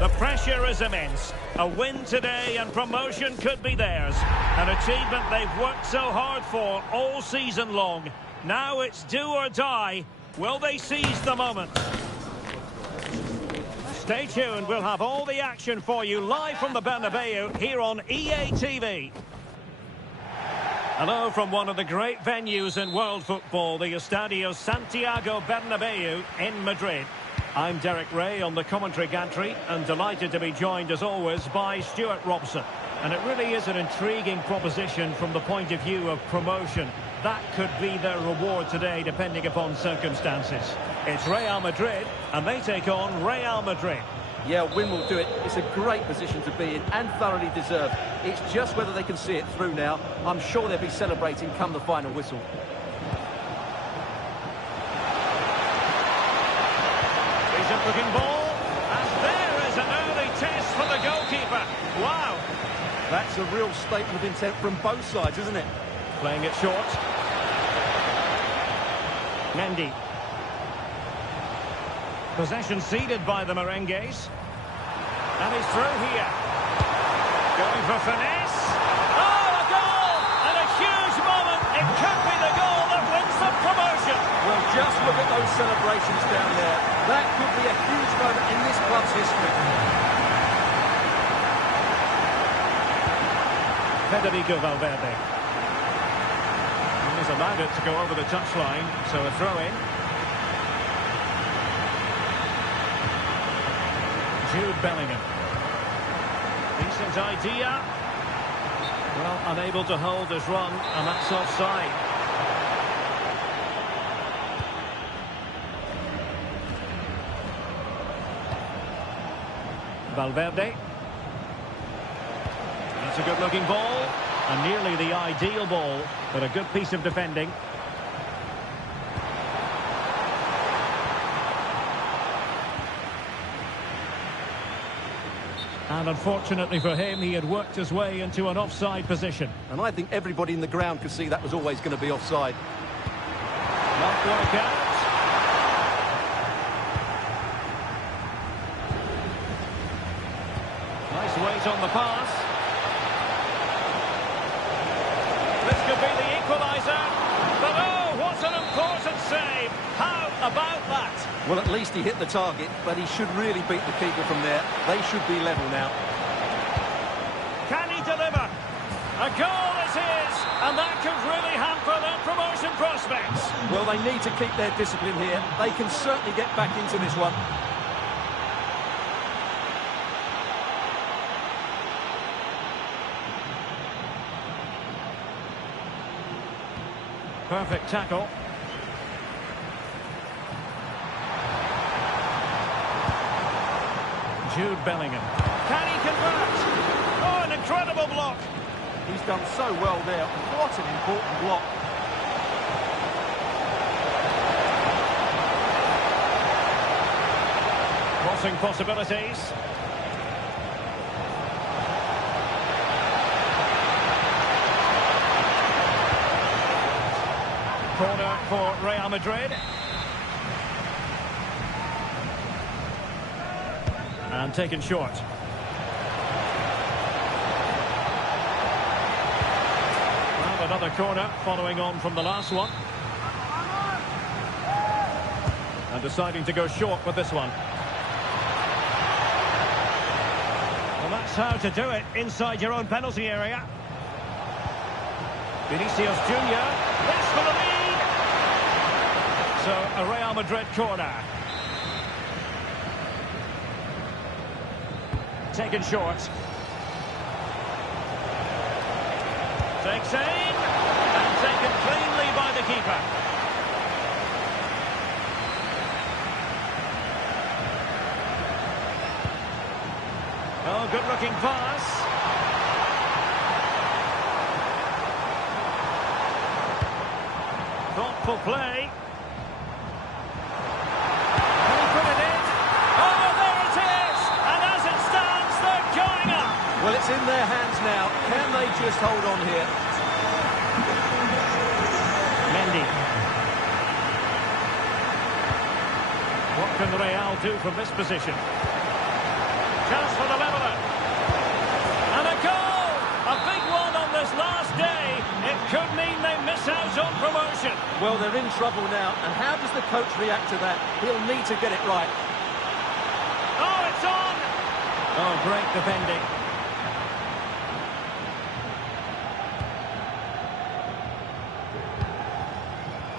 The pressure is immense. A win today and promotion could be theirs. An achievement they've worked so hard for all season long. Now it's do or die. Will they seize the moment? Stay tuned. We'll have all the action for you live from the Bernabeu here on EA TV. Hello from one of the great venues in world football, the Estadio Santiago Bernabeu in Madrid. I'm Derek Ray on the commentary gantry and delighted to be joined as always by Stuart Robson. And it really is an intriguing proposition from the point of view of promotion. That could be their reward today, depending upon circumstances. It's Real Madrid, and they take on Real Madrid. Yeah, win will do it. It's a great position to be in and thoroughly deserved. It's just whether they can see it through now. I'm sure they'll be celebrating come the final whistle. Decent looking ball, and there is an early test for the goalkeeper. Wow. That's a real statement of intent from both sides, isn't it? Playing it short. Mendy. Possession ceded by the Merengues. And he's through here. Going for finesse. Oh, a goal! And a huge moment. It could be the goal that wins the promotion. Well, just look at those celebrations down there. That could be a huge moment in this club's history. Federico Valverde. And he's allowed it to go over the touchline, so a throw-in. Jude Bellingham. Decent idea. Well, unable to hold his run, and that's offside. Valverde. That's a good-looking ball, and nearly the ideal ball, but a good piece of defending. And unfortunately for him, he had worked his way into an offside position. And I think everybody in the ground could see that was always going to be offside. Not work out. Nice weight on the pass. This could be the equaliser. But oh, what an important save. How about that? Well, at least he hit the target, but he should really beat the keeper from there. They should be level now. Can he deliver? A goal is his, and that could really hamper their promotion prospects. Well, they need to keep their discipline here. They can certainly get back into this one. Perfect tackle. Jude Bellingham. Can he convert? Oh, an incredible block. He's done so well there. What an important block. Crossing possibilities. Corner for Real Madrid. And taken short. Well, another corner following on from the last one. And deciding to go short with this one. Well, that's how to do it inside your own penalty area. Vinicius Junior. This for the lead. So, a Real Madrid corner. Taken short. Takes aim. And taken cleanly by the keeper. Oh, good-looking pass. Thoughtful play. Can he put it in? Oh, there it is! And as it stands, they're going up. Well, it's in their hands now. Can they just hold on here? Mendy. What can Real do from this position? Chance for the leveller. And a goal! A big one on this last day. It could mean they miss out on promotion. Well, they're in trouble now. And how does the coach react to that? He'll need to get it right. Oh, it's on! Oh, great defending.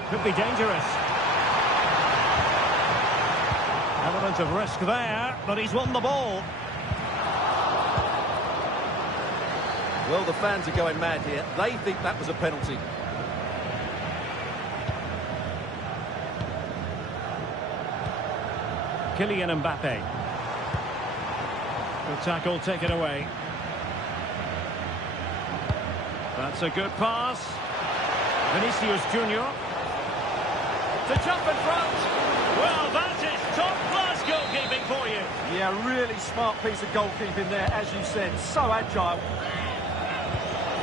Could be dangerous. Element of risk there, but he's won the ball. Well, the fans are going mad here. They think that was a penalty. Kylian Mbappe. Good tackle taken away. That's a good pass. Vinicius Junior. To jump in front. Well, that is top-class goalkeeping for you. Yeah, really smart piece of goalkeeping there, as you said. So agile.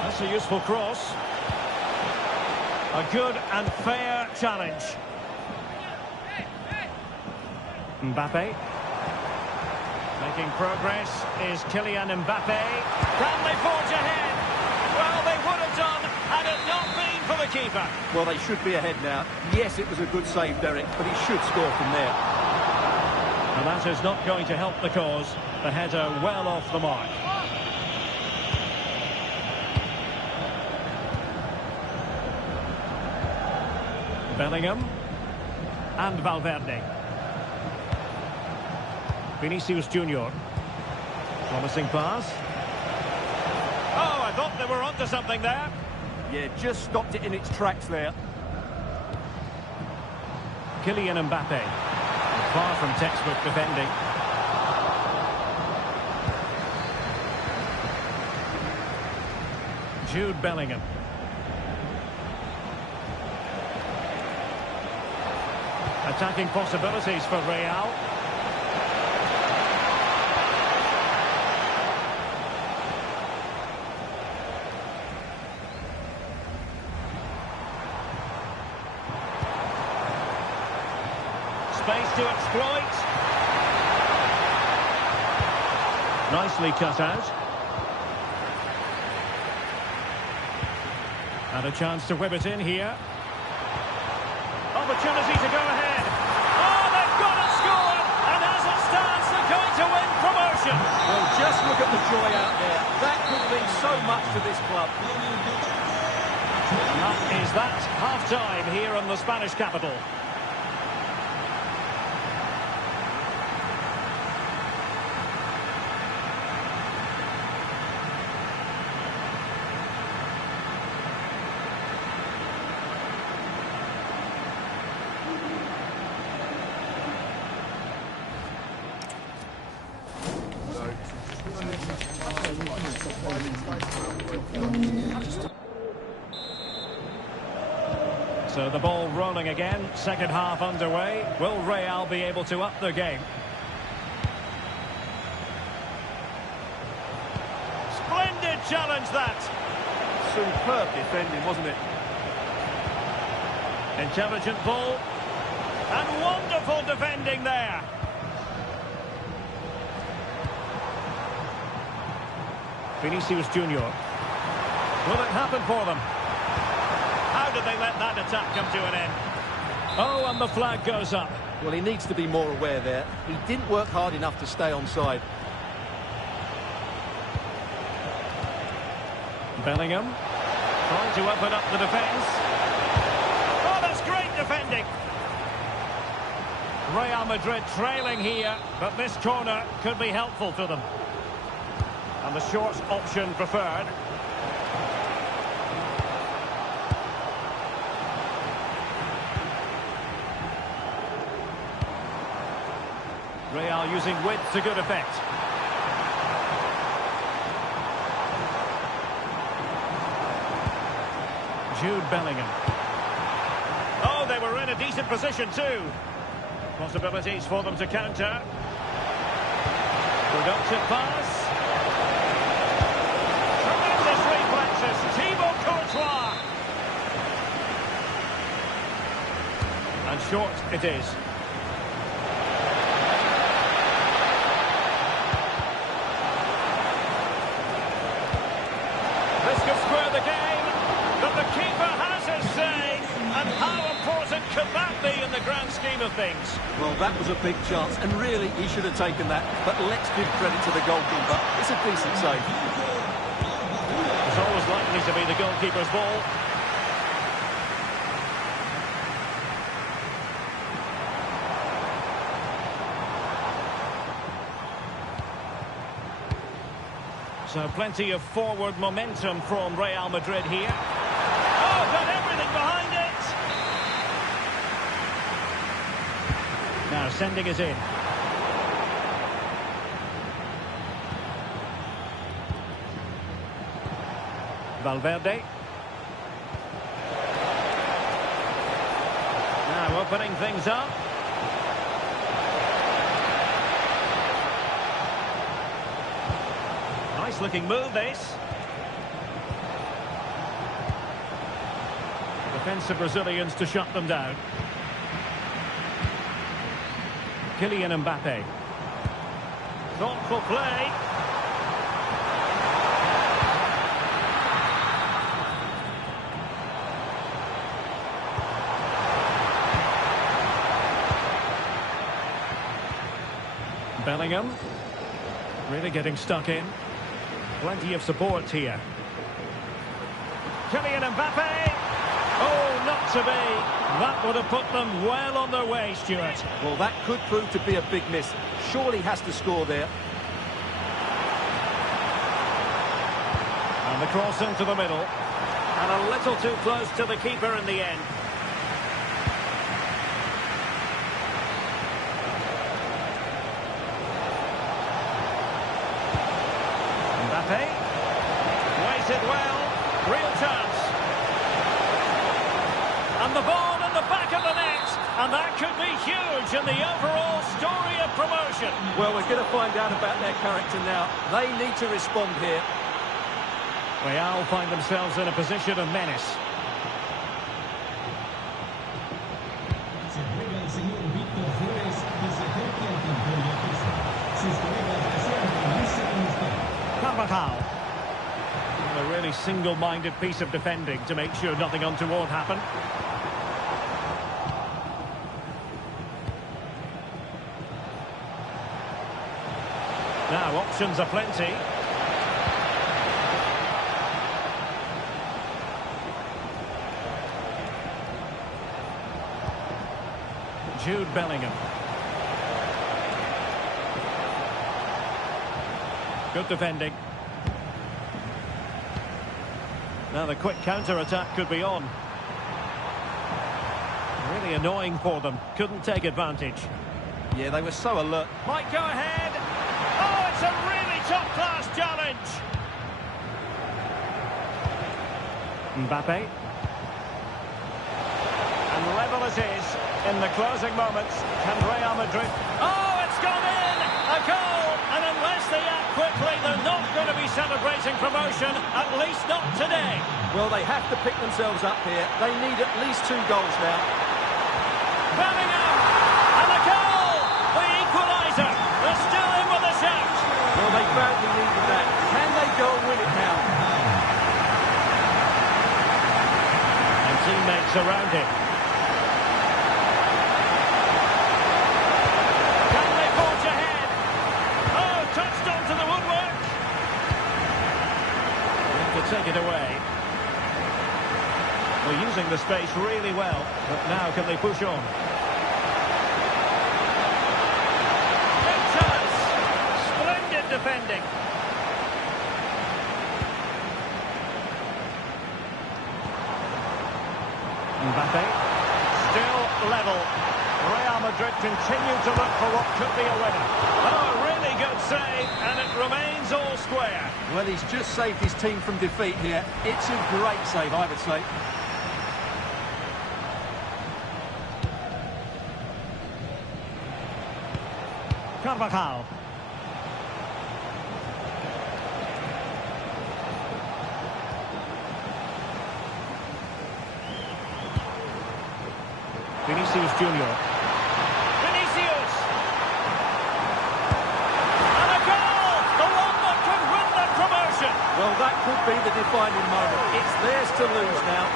That's a useful cross. A good and fair challenge. Mbappe. Making progress is Kylian Mbappe. Can they forge ahead? Well, they would have done had it not been for the keeper. Well, they should be ahead now. Yes, it was a good save, Derek, but he should score from there. And that is not going to help the cause. The header well off the mark. Bellingham. And Valverde. Vinicius Junior. Promising pass. Oh, I thought they were onto something there. Yeah, just stopped it in its tracks there. Kylian Mbappe. Far from textbook defending. Jude Bellingham. Attacking possibilities for Real. Space to exploit. Nicely cut out. And a chance to whip it in here. Opportunity to go ahead. Oh, they've got it scored! And as it stands, they're going to win promotion. Well, just look at the joy out there. That could mean so much to this club. And that is that half-time here in the Spanish capital. So the ball rolling again, second half underway. Will Real be able to up their game? Splendid challenge that! Superb defending, wasn't it? Intelligent ball. And wonderful defending there. Vinicius Junior. Will it happen for them? How did they let that attack come to an end? Oh, and the flag goes up. Well, he needs to be more aware there. He didn't work hard enough to stay onside. Bellingham trying to open up the defence. Oh, that's great defending. Real Madrid trailing here, but this corner could be helpful to them. And the short option preferred. Real using width to good effect. Jude Bellingham. Oh, they were in a decent position too. Possibilities for them to counter. Productive pass. Tremendous reflexes. Thibaut Courtois. And short it is. This could square the game, but the keeper has his say, and how important could that be in the grand scheme of things? Well, that was a big chance, and really, he should have taken that. But let's give credit to the goalkeeper. It's a decent save. It's always likely to be the goalkeeper's ball. So plenty of forward momentum from Real Madrid here. Oh, got everything behind it! Now sending it in. Valverde. Now opening things up. Nice looking move, this. Defensive Brazilians to shut them down. Kylian Mbappe. Thoughtful play. Bellingham. Really getting stuck in. Plenty of support here. Kylian Mbappe. Oh, not to be. That would have put them well on their way, Stuart. Well, that could prove to be a big miss. Surely has to score there. And the cross into the middle. And a little too close to the keeper in the end. Mbappe. Waited well. Real chance. And the ball in the back of the net. And that could be huge in the overall story of promotion. Well, we're going to find out about their character now. They need to respond here. Real find themselves in a position of menace. Carvajal. A really single-minded piece of defending to make sure nothing untoward happened. Now, options are plenty. Jude Bellingham. Good defending. Now the quick counter-attack could be on. Really annoying for them. Couldn't take advantage. Yeah, they were so alert. Might go ahead. Oh, it's a really top-class challenge. Mbappe. And level it is in the closing moments. Can Real Madrid... Oh, it's gone in! A goal! And unless they act quickly, they're not going to be celebrating promotion, at least not today. Well, they have to pick themselves up here. They need at least 2 goals now. Bellingham! And a goal! The equaliser! They're still in with a shout. Well, they badly needed that. Can they go and win it now? And teammates around him. Can they forge ahead? Oh, touched onto the woodwork. To take it away. They're using the space really well, but now can they push on? Big chance! Splendid defending. Mbappe. Still level. Real Madrid continue to look for what could be a winner. Oh, a really good save, and it remains all square. Well, he's just saved his team from defeat here. It's a great save, I would say. Carvajal. Vinicius Junior. Vinicius! And a goal! The one that could win the promotion! Well, that could be the defining moment. It's theirs to lose now.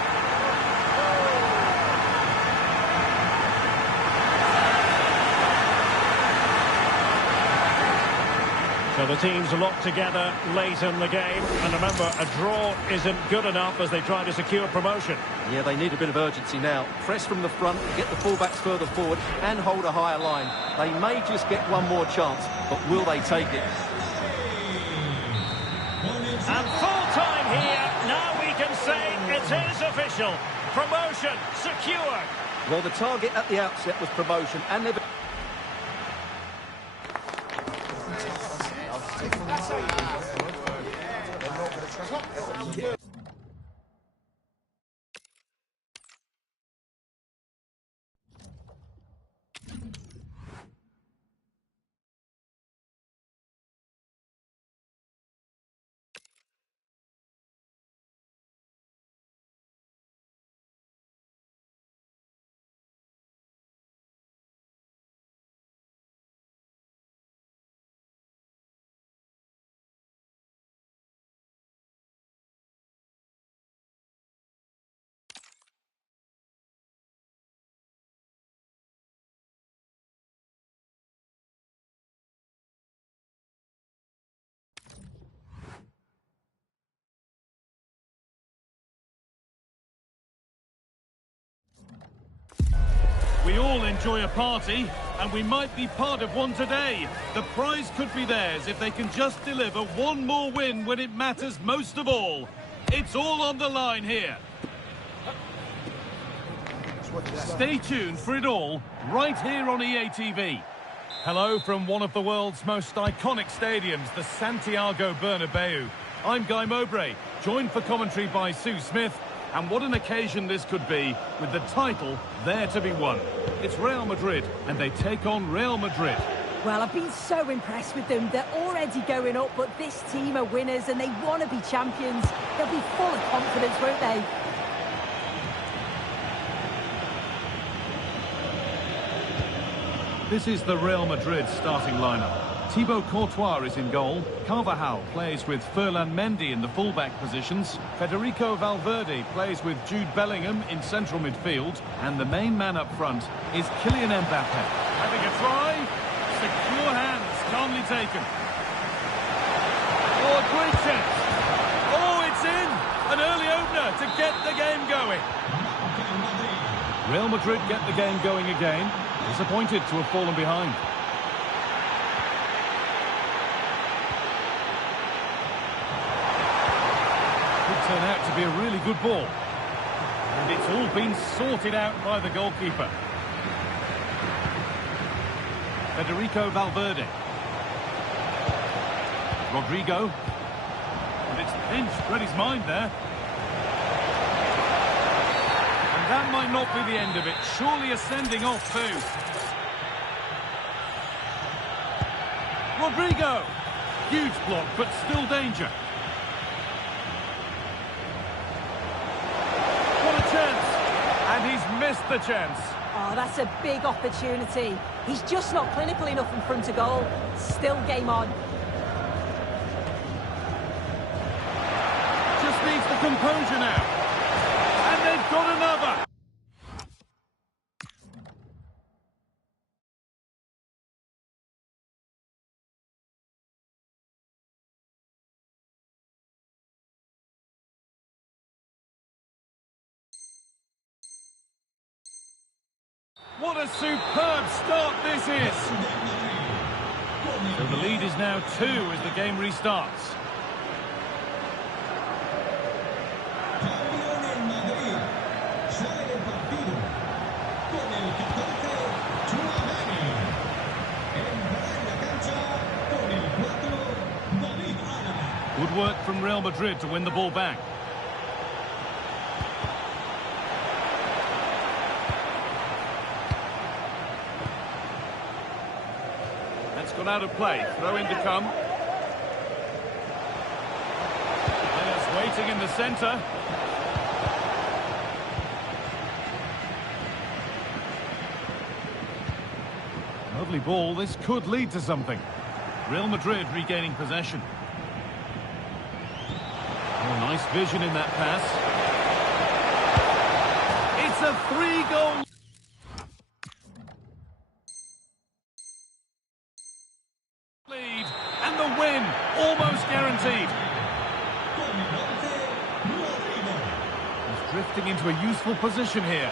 So the teams locked together late in the game. And remember, a draw isn't good enough as they try to secure promotion. Yeah, they need a bit of urgency now. Press from the front, get the fullbacks further forward and hold a higher line. They may just get one more chance, but will they take it? say it is official. Promotion secured. Well, the target at the outset was promotion, and they've... We all enjoy a party, and we might be part of one today. The prize could be theirs if they can just deliver one more win when it matters most of all. It's all on the line here. Stay tuned for it all, right here on EA TV. Hello from one of the world's most iconic stadiums, the Santiago Bernabeu. I'm Guy Mowbray, joined for commentary by Sue Smith. And what an occasion this could be, with the title there to be won. It's Real Madrid, and they take on Real Madrid. Well, I've been so impressed with them. They're already going up, but this team are winners and they want to be champions. They'll be full of confidence, won't they? This is the Real Madrid starting lineup. Thibaut Courtois is in goal. Carvajal plays with Ferland Mendy in the fullback positions. Federico Valverde plays with Jude Bellingham in central midfield. And the main man up front is Kylian Mbappe. Having a try. Secure hands, calmly taken. Oh, a great chance. Oh, it's in. An early opener to get the game going. Real Madrid get the game going again. Disappointed to have fallen behind. Turn out to be a really good ball. And it's all been sorted out by the goalkeeper. Federico Valverde. Rodrigo. And it's pinched, read his mind there. And that might not be the end of it. Surely a sending off too. Rodrigo. Huge block, but still danger. And he's missed the chance. Oh, that's a big opportunity. He's just not clinical enough in front of goal. Still game on. Just needs the composure now. And they've got another. What a superb start this is! So the lead is now 2 as the game restarts. Good work from Real Madrid to win the ball back. Gone out of play. Throw in to come. Players waiting in the centre. Lovely ball. This could lead to something. Real Madrid regaining possession. Oh, nice vision in that pass. It's a 3-goal lead, and the win almost guaranteed. He's drifting into a useful position here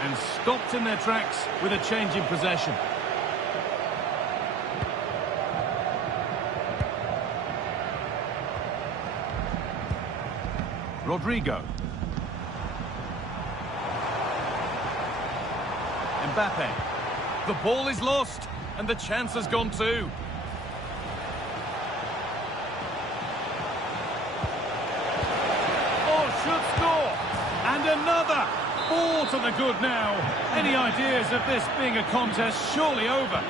and stopped in their tracks with a change in possession. Rodrigo. Mbappe. The ball is lost, and the chance has gone too. Oh, should score! And another! 4 to the good now. Any ideas of this being a contest surely over?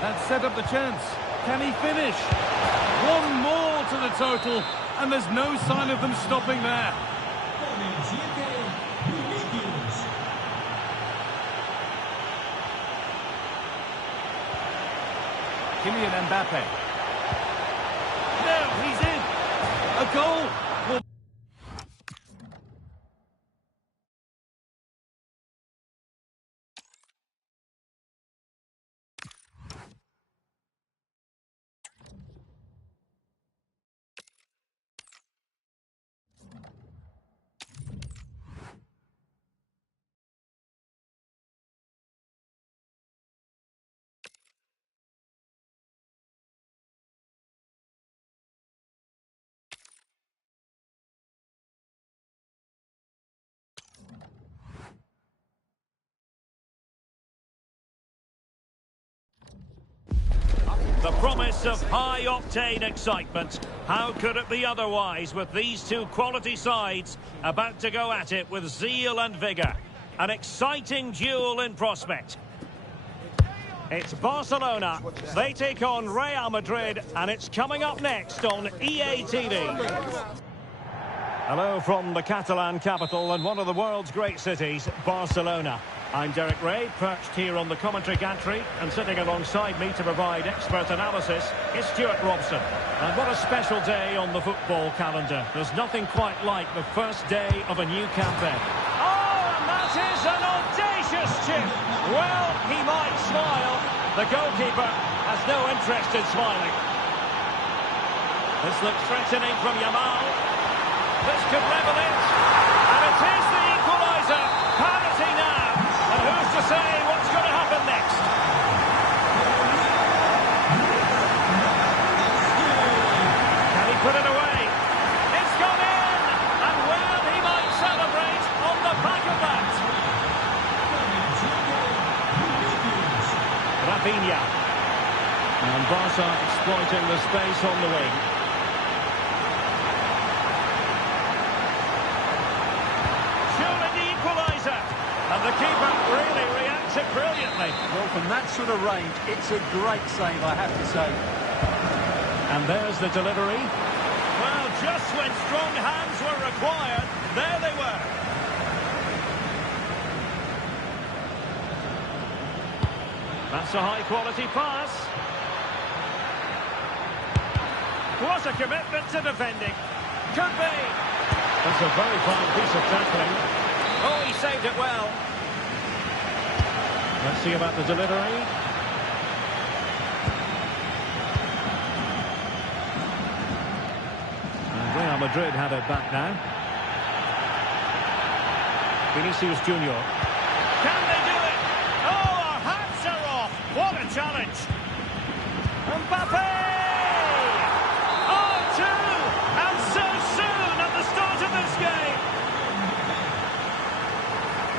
That set up the chance. Can he finish? One more to the total, and there's no sign of them stopping there. Kylian Mbappe. Now he's in. A goal. Well, The promise of high-octane excitement. How could it be otherwise with these two quality sides about to go at it with zeal and vigour? An exciting duel in prospect. It's Barcelona. They take on Real Madrid, and it's coming up next on EA TV. Hello from the Catalan capital and one of the world's great cities, Barcelona. I'm Derek Ray, perched here on the commentary gantry, and sitting alongside me to provide expert analysis is Stuart Robson. And what a special day on the football calendar. There's nothing quite like the first day of a new campaign. Oh, and that is an audacious chip. Well, he might smile. The goalkeeper has no interest in smiling. This looks threatening from Yamal. This could level it. And it is the equaliser. Parity now. And who's to say what's going to happen next? Can he put it away? It's gone in! And well, he might celebrate on the back of that. Rafinha. And Barca exploiting the space on the wing. And the keeper really reacts it brilliantly. Well, from that sort of range, it's a great save, I have to say. And there's the delivery. Well, just when strong hands were required, there they were. That's a high-quality pass. What a commitment to defending. Could be. That's a very fine piece of tackling. Oh, he saved it well. Let's see about the delivery. And Real Madrid have it back now. Vinicius Junior. Can they do it? Oh, our hats are off. What a challenge. Mbappe! Oh, two! And so soon at the start of this game.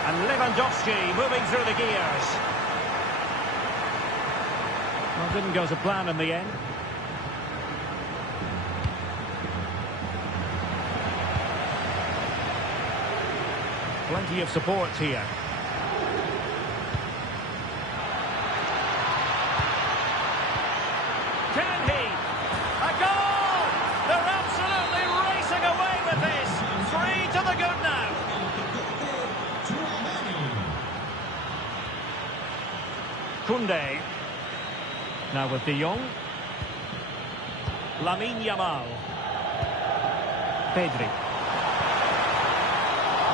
And Lewandowski moving through the gears. Well, didn't go to plan in the end. Plenty of support here. Can he? A goal! They're absolutely racing away with this. 3 to the good now. Koundé. Now with De Jong. Lamine Yamal. Pedri.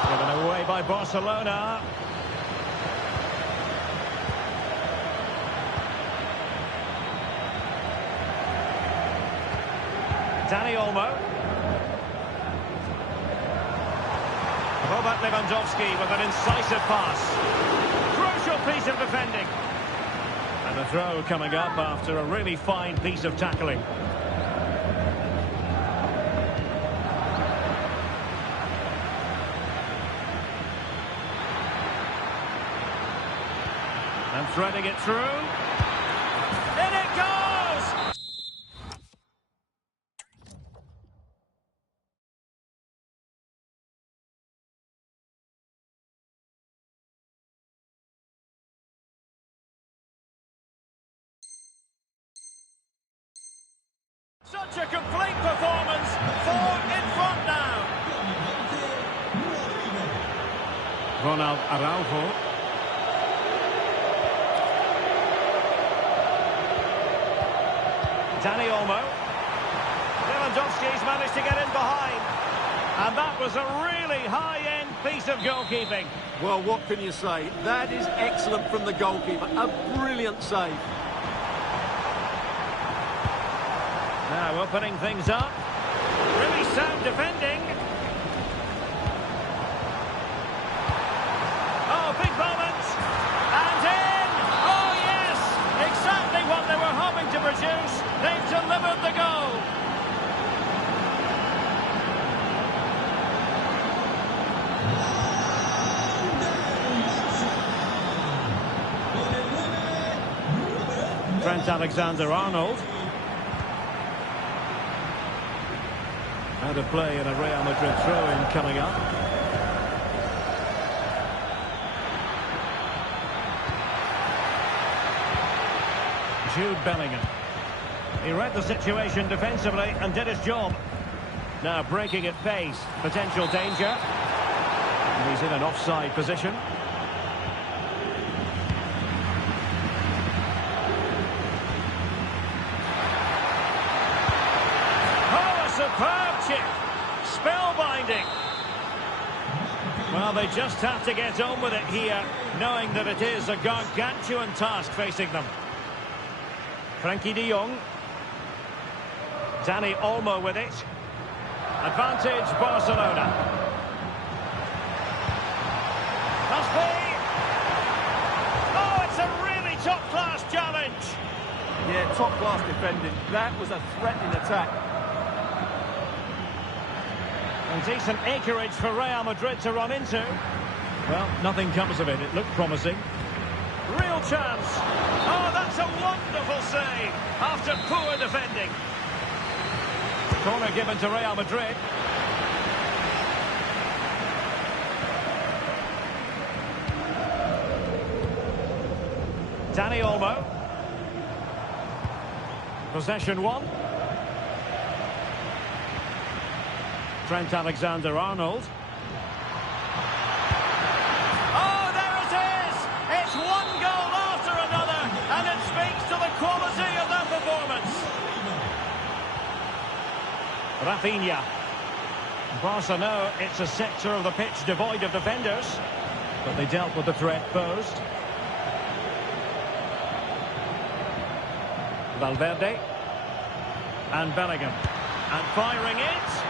Given away by Barcelona. Dani Olmo. Robert Lewandowski with an incisive pass. Crucial piece of defending. And a throw coming up after a really fine piece of tackling. threading it through. In it goes! Such a complete performance. 4 in front now. Ronald Araujo. Dani Olmo. Lewandowski's managed to get in behind. And that was a really high-end piece of goalkeeping. Well, what can you say? That is excellent from the goalkeeper. A brilliant save. Now opening things up. Really sound defending. Oh, big moment. And in! Oh, yes! Exactly what they were hoping to produce. They've delivered the goal. Trent Alexander-Arnold. Out of play in a Real Madrid throw-in coming up. Jude Bellingham. He read the situation defensively and did his job. Now breaking at pace. Potential danger. And he's in an offside position. Superb chip. Spellbinding. Well, they just have to get on with it here, knowing that it is a gargantuan task facing them. Frankie de Jong. Dani Olmo with it. Advantage Barcelona. Must be. Oh, it's a really top-class challenge. Yeah, top-class defending. That was a threatening attack. And decent acreage for Real Madrid to run into. Well, nothing comes of it. It looked promising. Real chance. Oh, that's a wonderful save after poor defending. Corner given to Real Madrid. Dani Olmo. Possession one. Trent Alexander-Arnold. Oh, there it is! It's one goal after another, and it speaks to the quality of their performance. Rafinha. Barca know it's a sector of the pitch devoid of defenders, but they dealt with the threat posed. Valverde. And Bellingham. And firing it.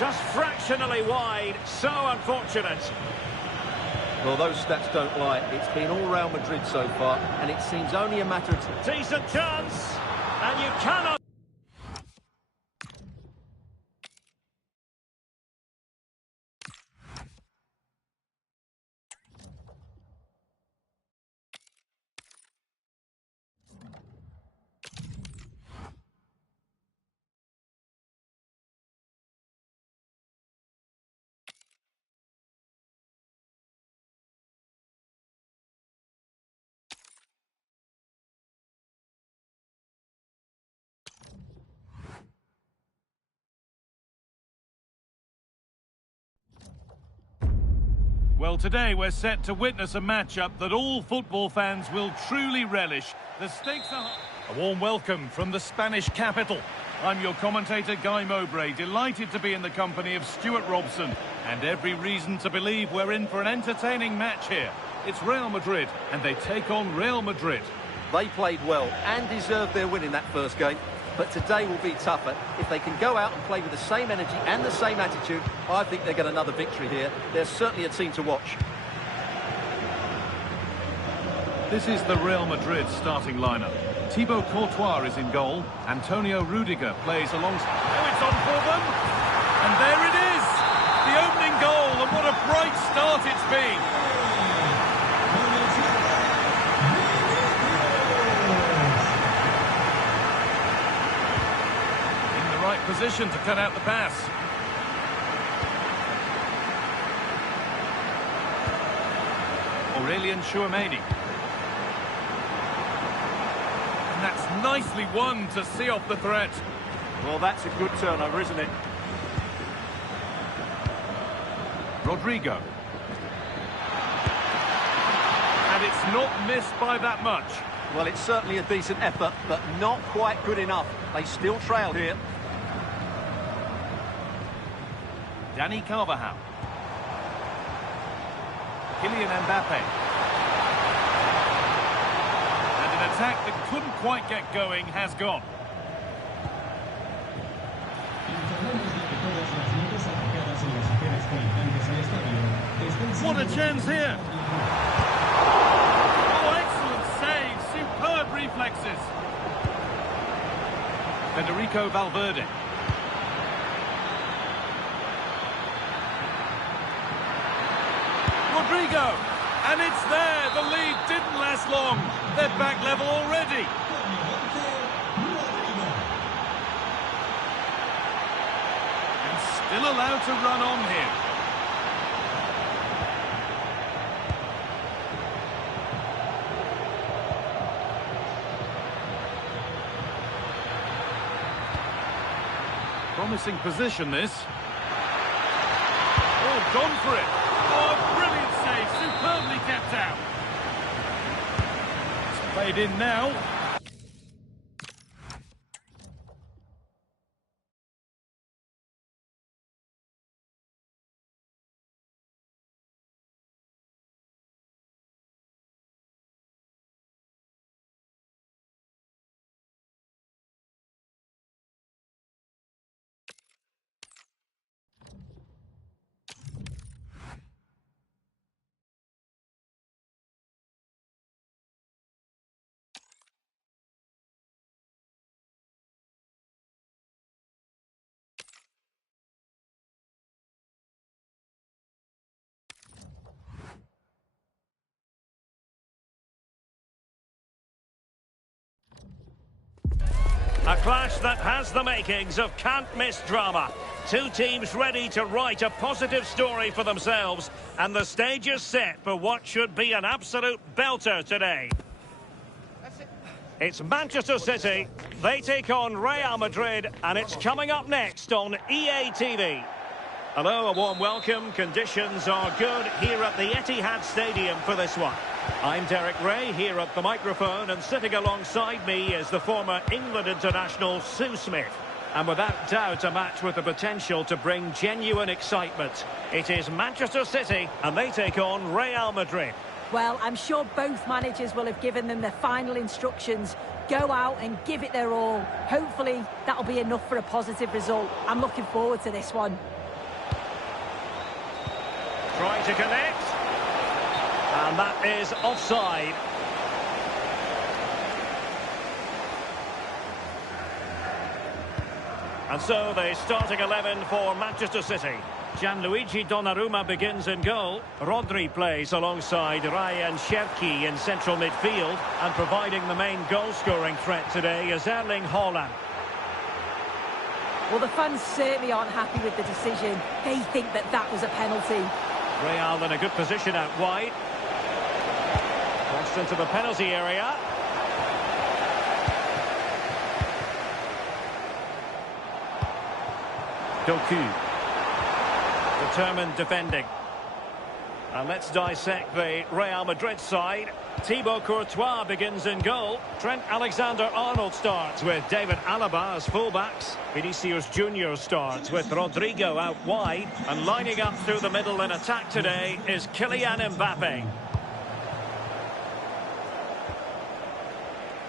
Just fractionally wide, so unfortunate. Well, those stats don't lie. It's been all Real Madrid so far, and it seems only a matter of... Decent chance, and you cannot... Well, today we're set to witness a matchup that all football fans will truly relish. The stakes are... A warm welcome from the Spanish capital. I'm your commentator, Guy Mowbray, delighted to be in the company of Stuart Robson, and every reason to believe we're in for an entertaining match here. It's Real Madrid, and they take on Real Madrid. They played well and deserved their win in that first game. But today will be tougher. If they can go out and play with the same energy and the same attitude, I think they'll get another victory here. They're certainly a team to watch. This is the Real Madrid starting lineup. Thibaut Courtois is in goal. Antonio Rudiger plays alongside... Oh, it's on for them! And there it is! The opening goal, and what a bright start it's been! position to cut out the pass. Aurelian Chouameni. And that's nicely won to see off the threat. Well, that's a good turnover, isn't it? Rodrigo. And it's not missed by that much. Well, it's certainly a decent effort, but not quite good enough. They still trail here. Dani Carvajal. Kylian Mbappe. And an attack that couldn't quite get going has gone. What a chance here! Oh, excellent save! Superb reflexes! Federico Valverde. Rodrigo! And it's there! The lead didn't last long. They're back level already. And still allowed to run on here. Promising position, this. Oh, gone for it. Oh, brilliant save. Superbly kept out. It's played in now. A clash that has the makings of can't-miss drama. Two teams ready to write a positive story for themselves, and the stage is set for what should be an absolute belter today. It's Manchester City. They take on Real Madrid, and it's coming up next on EA TV. Hello, a warm welcome. Conditions are good here at the Etihad Stadium for this one. I'm Derek Ray here at the microphone, and sitting alongside me is the former England international Sue Smith. And without doubt, a match with the potential to bring genuine excitement. It is Manchester City, and they take on Real Madrid. Well, I'm sure both managers will have given them their final instructions. Go out and give it their all. Hopefully, that'll be enough for a positive result. I'm looking forward to this one. Trying to connect. And that is offside. And so the starting 11 for Manchester City. Gianluigi Donnarumma begins in goal. Rodri plays alongside Ryan Cherki in central midfield. And providing the main goal-scoring threat today is Erling Haaland. Well, the fans certainly aren't happy with the decision. They think that was a penalty. Real in a good position out wide. Crossed into the penalty area. Doku. Determined defending. And let's dissect the Real Madrid side. Thibaut Courtois begins in goal. Trent Alexander-Arnold starts with David Alaba as fullbacks. Vinicius Junior starts with Rodrigo out wide. And lining up through the middle in attack today is Kylian Mbappe.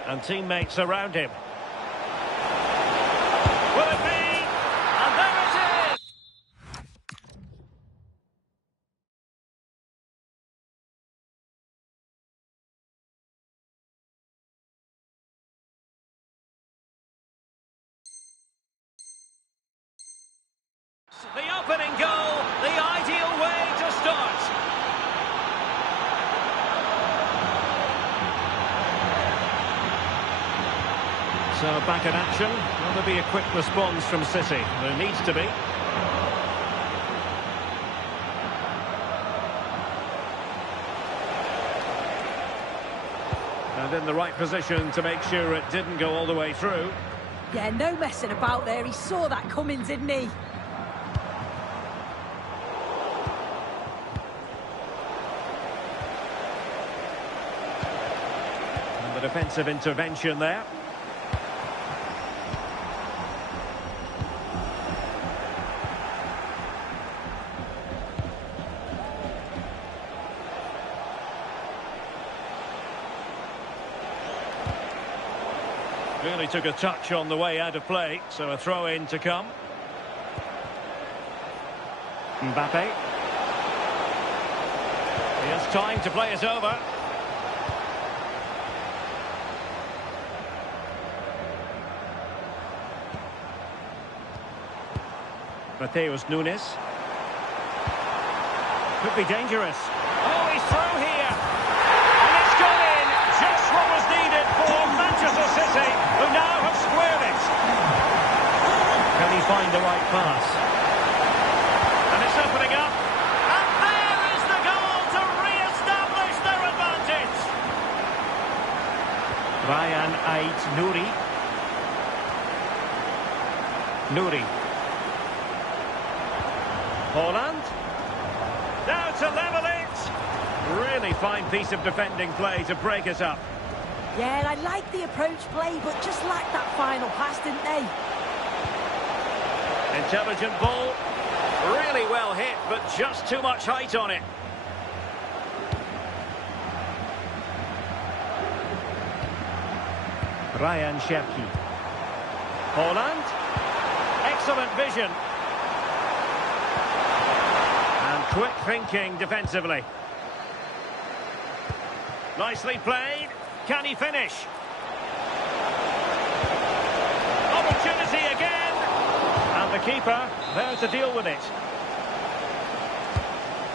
And teammates around him. Will it be? And there it is! The opening goal, the ideal way to start. So back in action. Will there be a quick response from City? There needs to be. And in the right position to make sure it didn't go all the way through. Yeah, no messing about there. He saw that coming, didn't he? And the defensive intervention there. Really took a touch on the way out of play, so a throw-in to come. Mbappe. He has time to play it over. Mateus Nunes. Could be dangerous. Oh, he's through here. And it's gone in. Just what was needed for Manchester City, who now have squared it. Can he find the right pass? And it's opening up. And there is the goal to re-establish their advantage. Ryan Ait Nouri. Nouri. Holland. Now to level it. Really fine piece of defending play to break it up. Yeah, I like the approach play, but just lacked that final pass, didn't they? Intelligent ball. Really well hit, but just too much height on it. Ryan Cherki. Holland. Excellent vision. And quick thinking defensively. Nicely played. Can he finish? Opportunity again. And the keeper there to deal with it.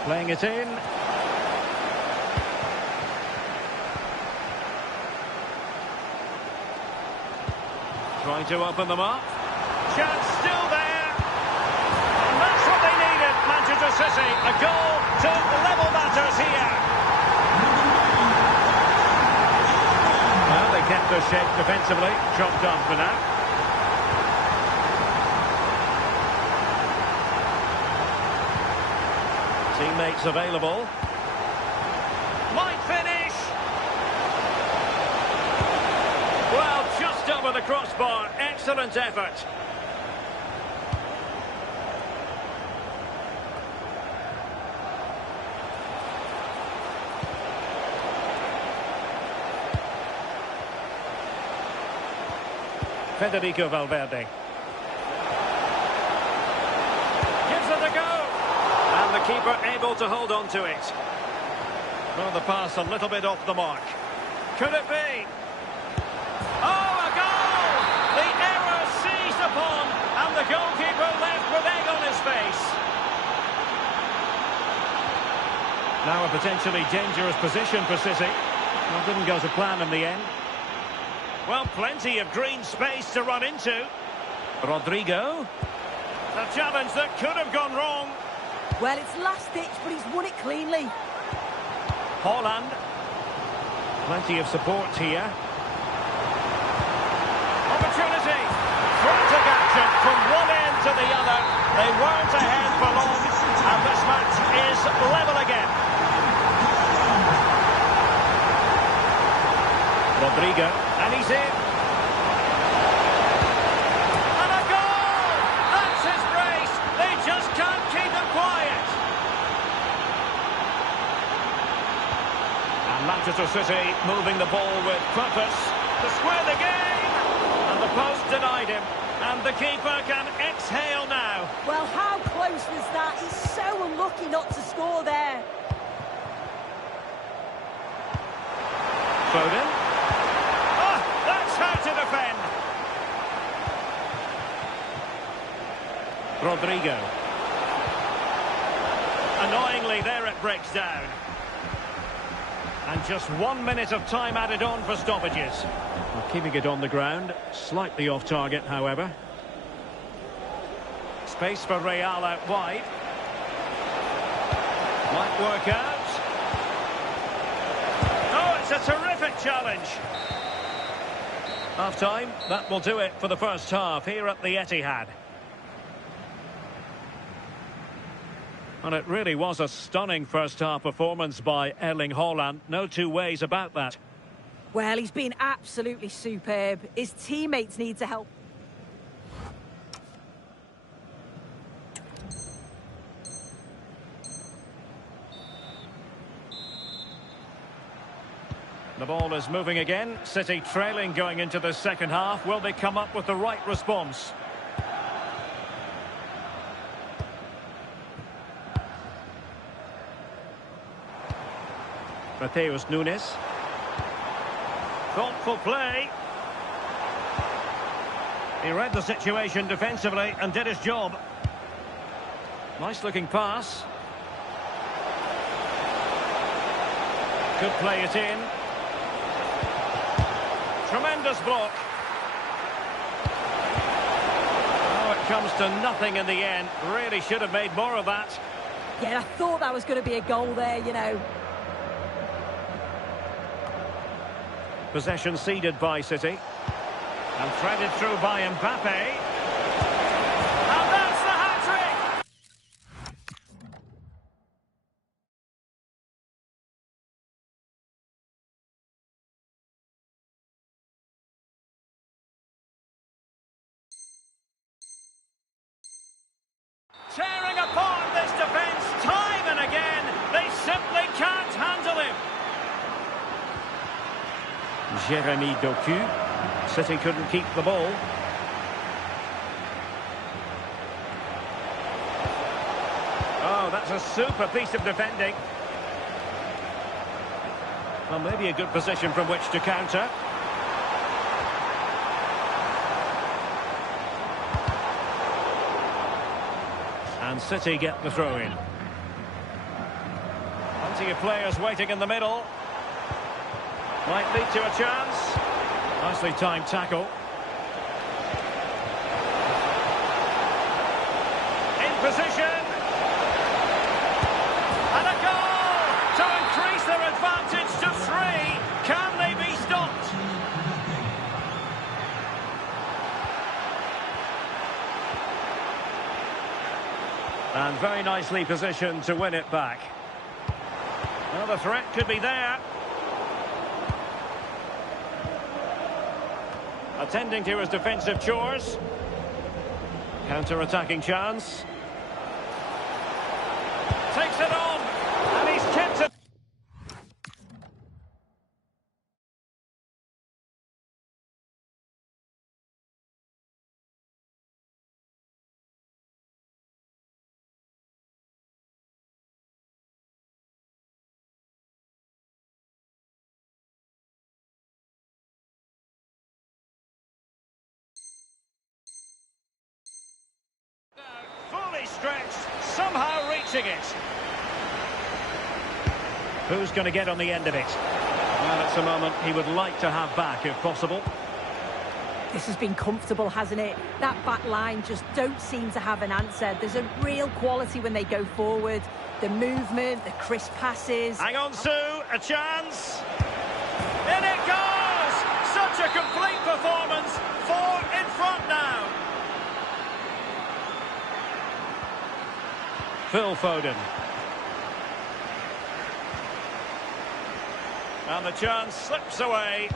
Playing it in. Trying to open them up. Chance still there. And that's what they needed, Manchester City. A goal to level matters here. Well, they kept their shape defensively. Chopped on for now. Teammates available. Might finish. Well, just over the crossbar. Excellent effort. Federico Valverde. Gives it a go. And the keeper able to hold on to it. Well, the pass a little bit off the mark. Could it be? Oh, a goal! The error seized upon, and the goalkeeper left with egg on his face. Now a potentially dangerous position for City. Well, didn't go to plan in the end. Well, plenty of green space to run into. Rodrigo. A challenge that could have gone wrong. Well, it's last ditch, but he's won it cleanly. Holland. Plenty of support here. Opportunity. Frantic action from one end to the other. They weren't ahead for long, and this match is level again. Rodrigo, and he's in. And a goal! That's his brace. They just can't keep him quiet. And Manchester City moving the ball with purpose to square the game. And the post denied him. And the keeper can exhale now. Well, how close was that? He's so unlucky not to score there. Foden. How to defend. Rodrigo. Annoyingly, there it breaks down. And just 1 minute of time added on for stoppages. Well, keeping it on the ground, slightly off target, however. Space for Real out wide. Might work out. Oh, it's a terrific challenge. Half-time, that will do it for the first half here at the Etihad. And it really was a stunning first-half performance by Erling Haaland. No two ways about that. Well, he's been absolutely superb. His teammates need to help. The ball is moving again. City trailing going into the second half. Will they come up with the right response? Matheus Nunes. Thoughtful play. He read the situation defensively and did his job. Nice looking pass. Could play it in. Tremendous block. Oh, it comes to nothing in the end. Really should have made more of that. Yeah, I thought that was going to be a goal there, you know. Possession ceded by City. And threaded through by Mbappe. And that's the hat-trick! Tearing apart this defence time and again. They simply can't handle him. Jeremy Doku. City couldn't keep the ball. Oh, that's a super piece of defending. Well, maybe a good position from which to counter. And City get the throw in. Plenty of players waiting in the middle. Might lead to a chance. Nicely timed tackle. In position. And a goal to increase their advantage to 3. Can they be stopped? And very nicely positioned to win it back. Well, the threat could be there. Attending to his defensive chores. Counter-attacking chance. Takes it on. And he's kept it. Fully stretched, somehow reaching it. Who's going to get on the end of it? Well, it's a moment he would like to have back if possible. This has been comfortable, hasn't it? That back line just don't seem to have an answer. There's a real quality when they go forward. The movement, the crisp passes. Hang on, Sue, a chance. In it goes! Such a complete performance. 4 in front now. Phil Foden. And the chance slips away.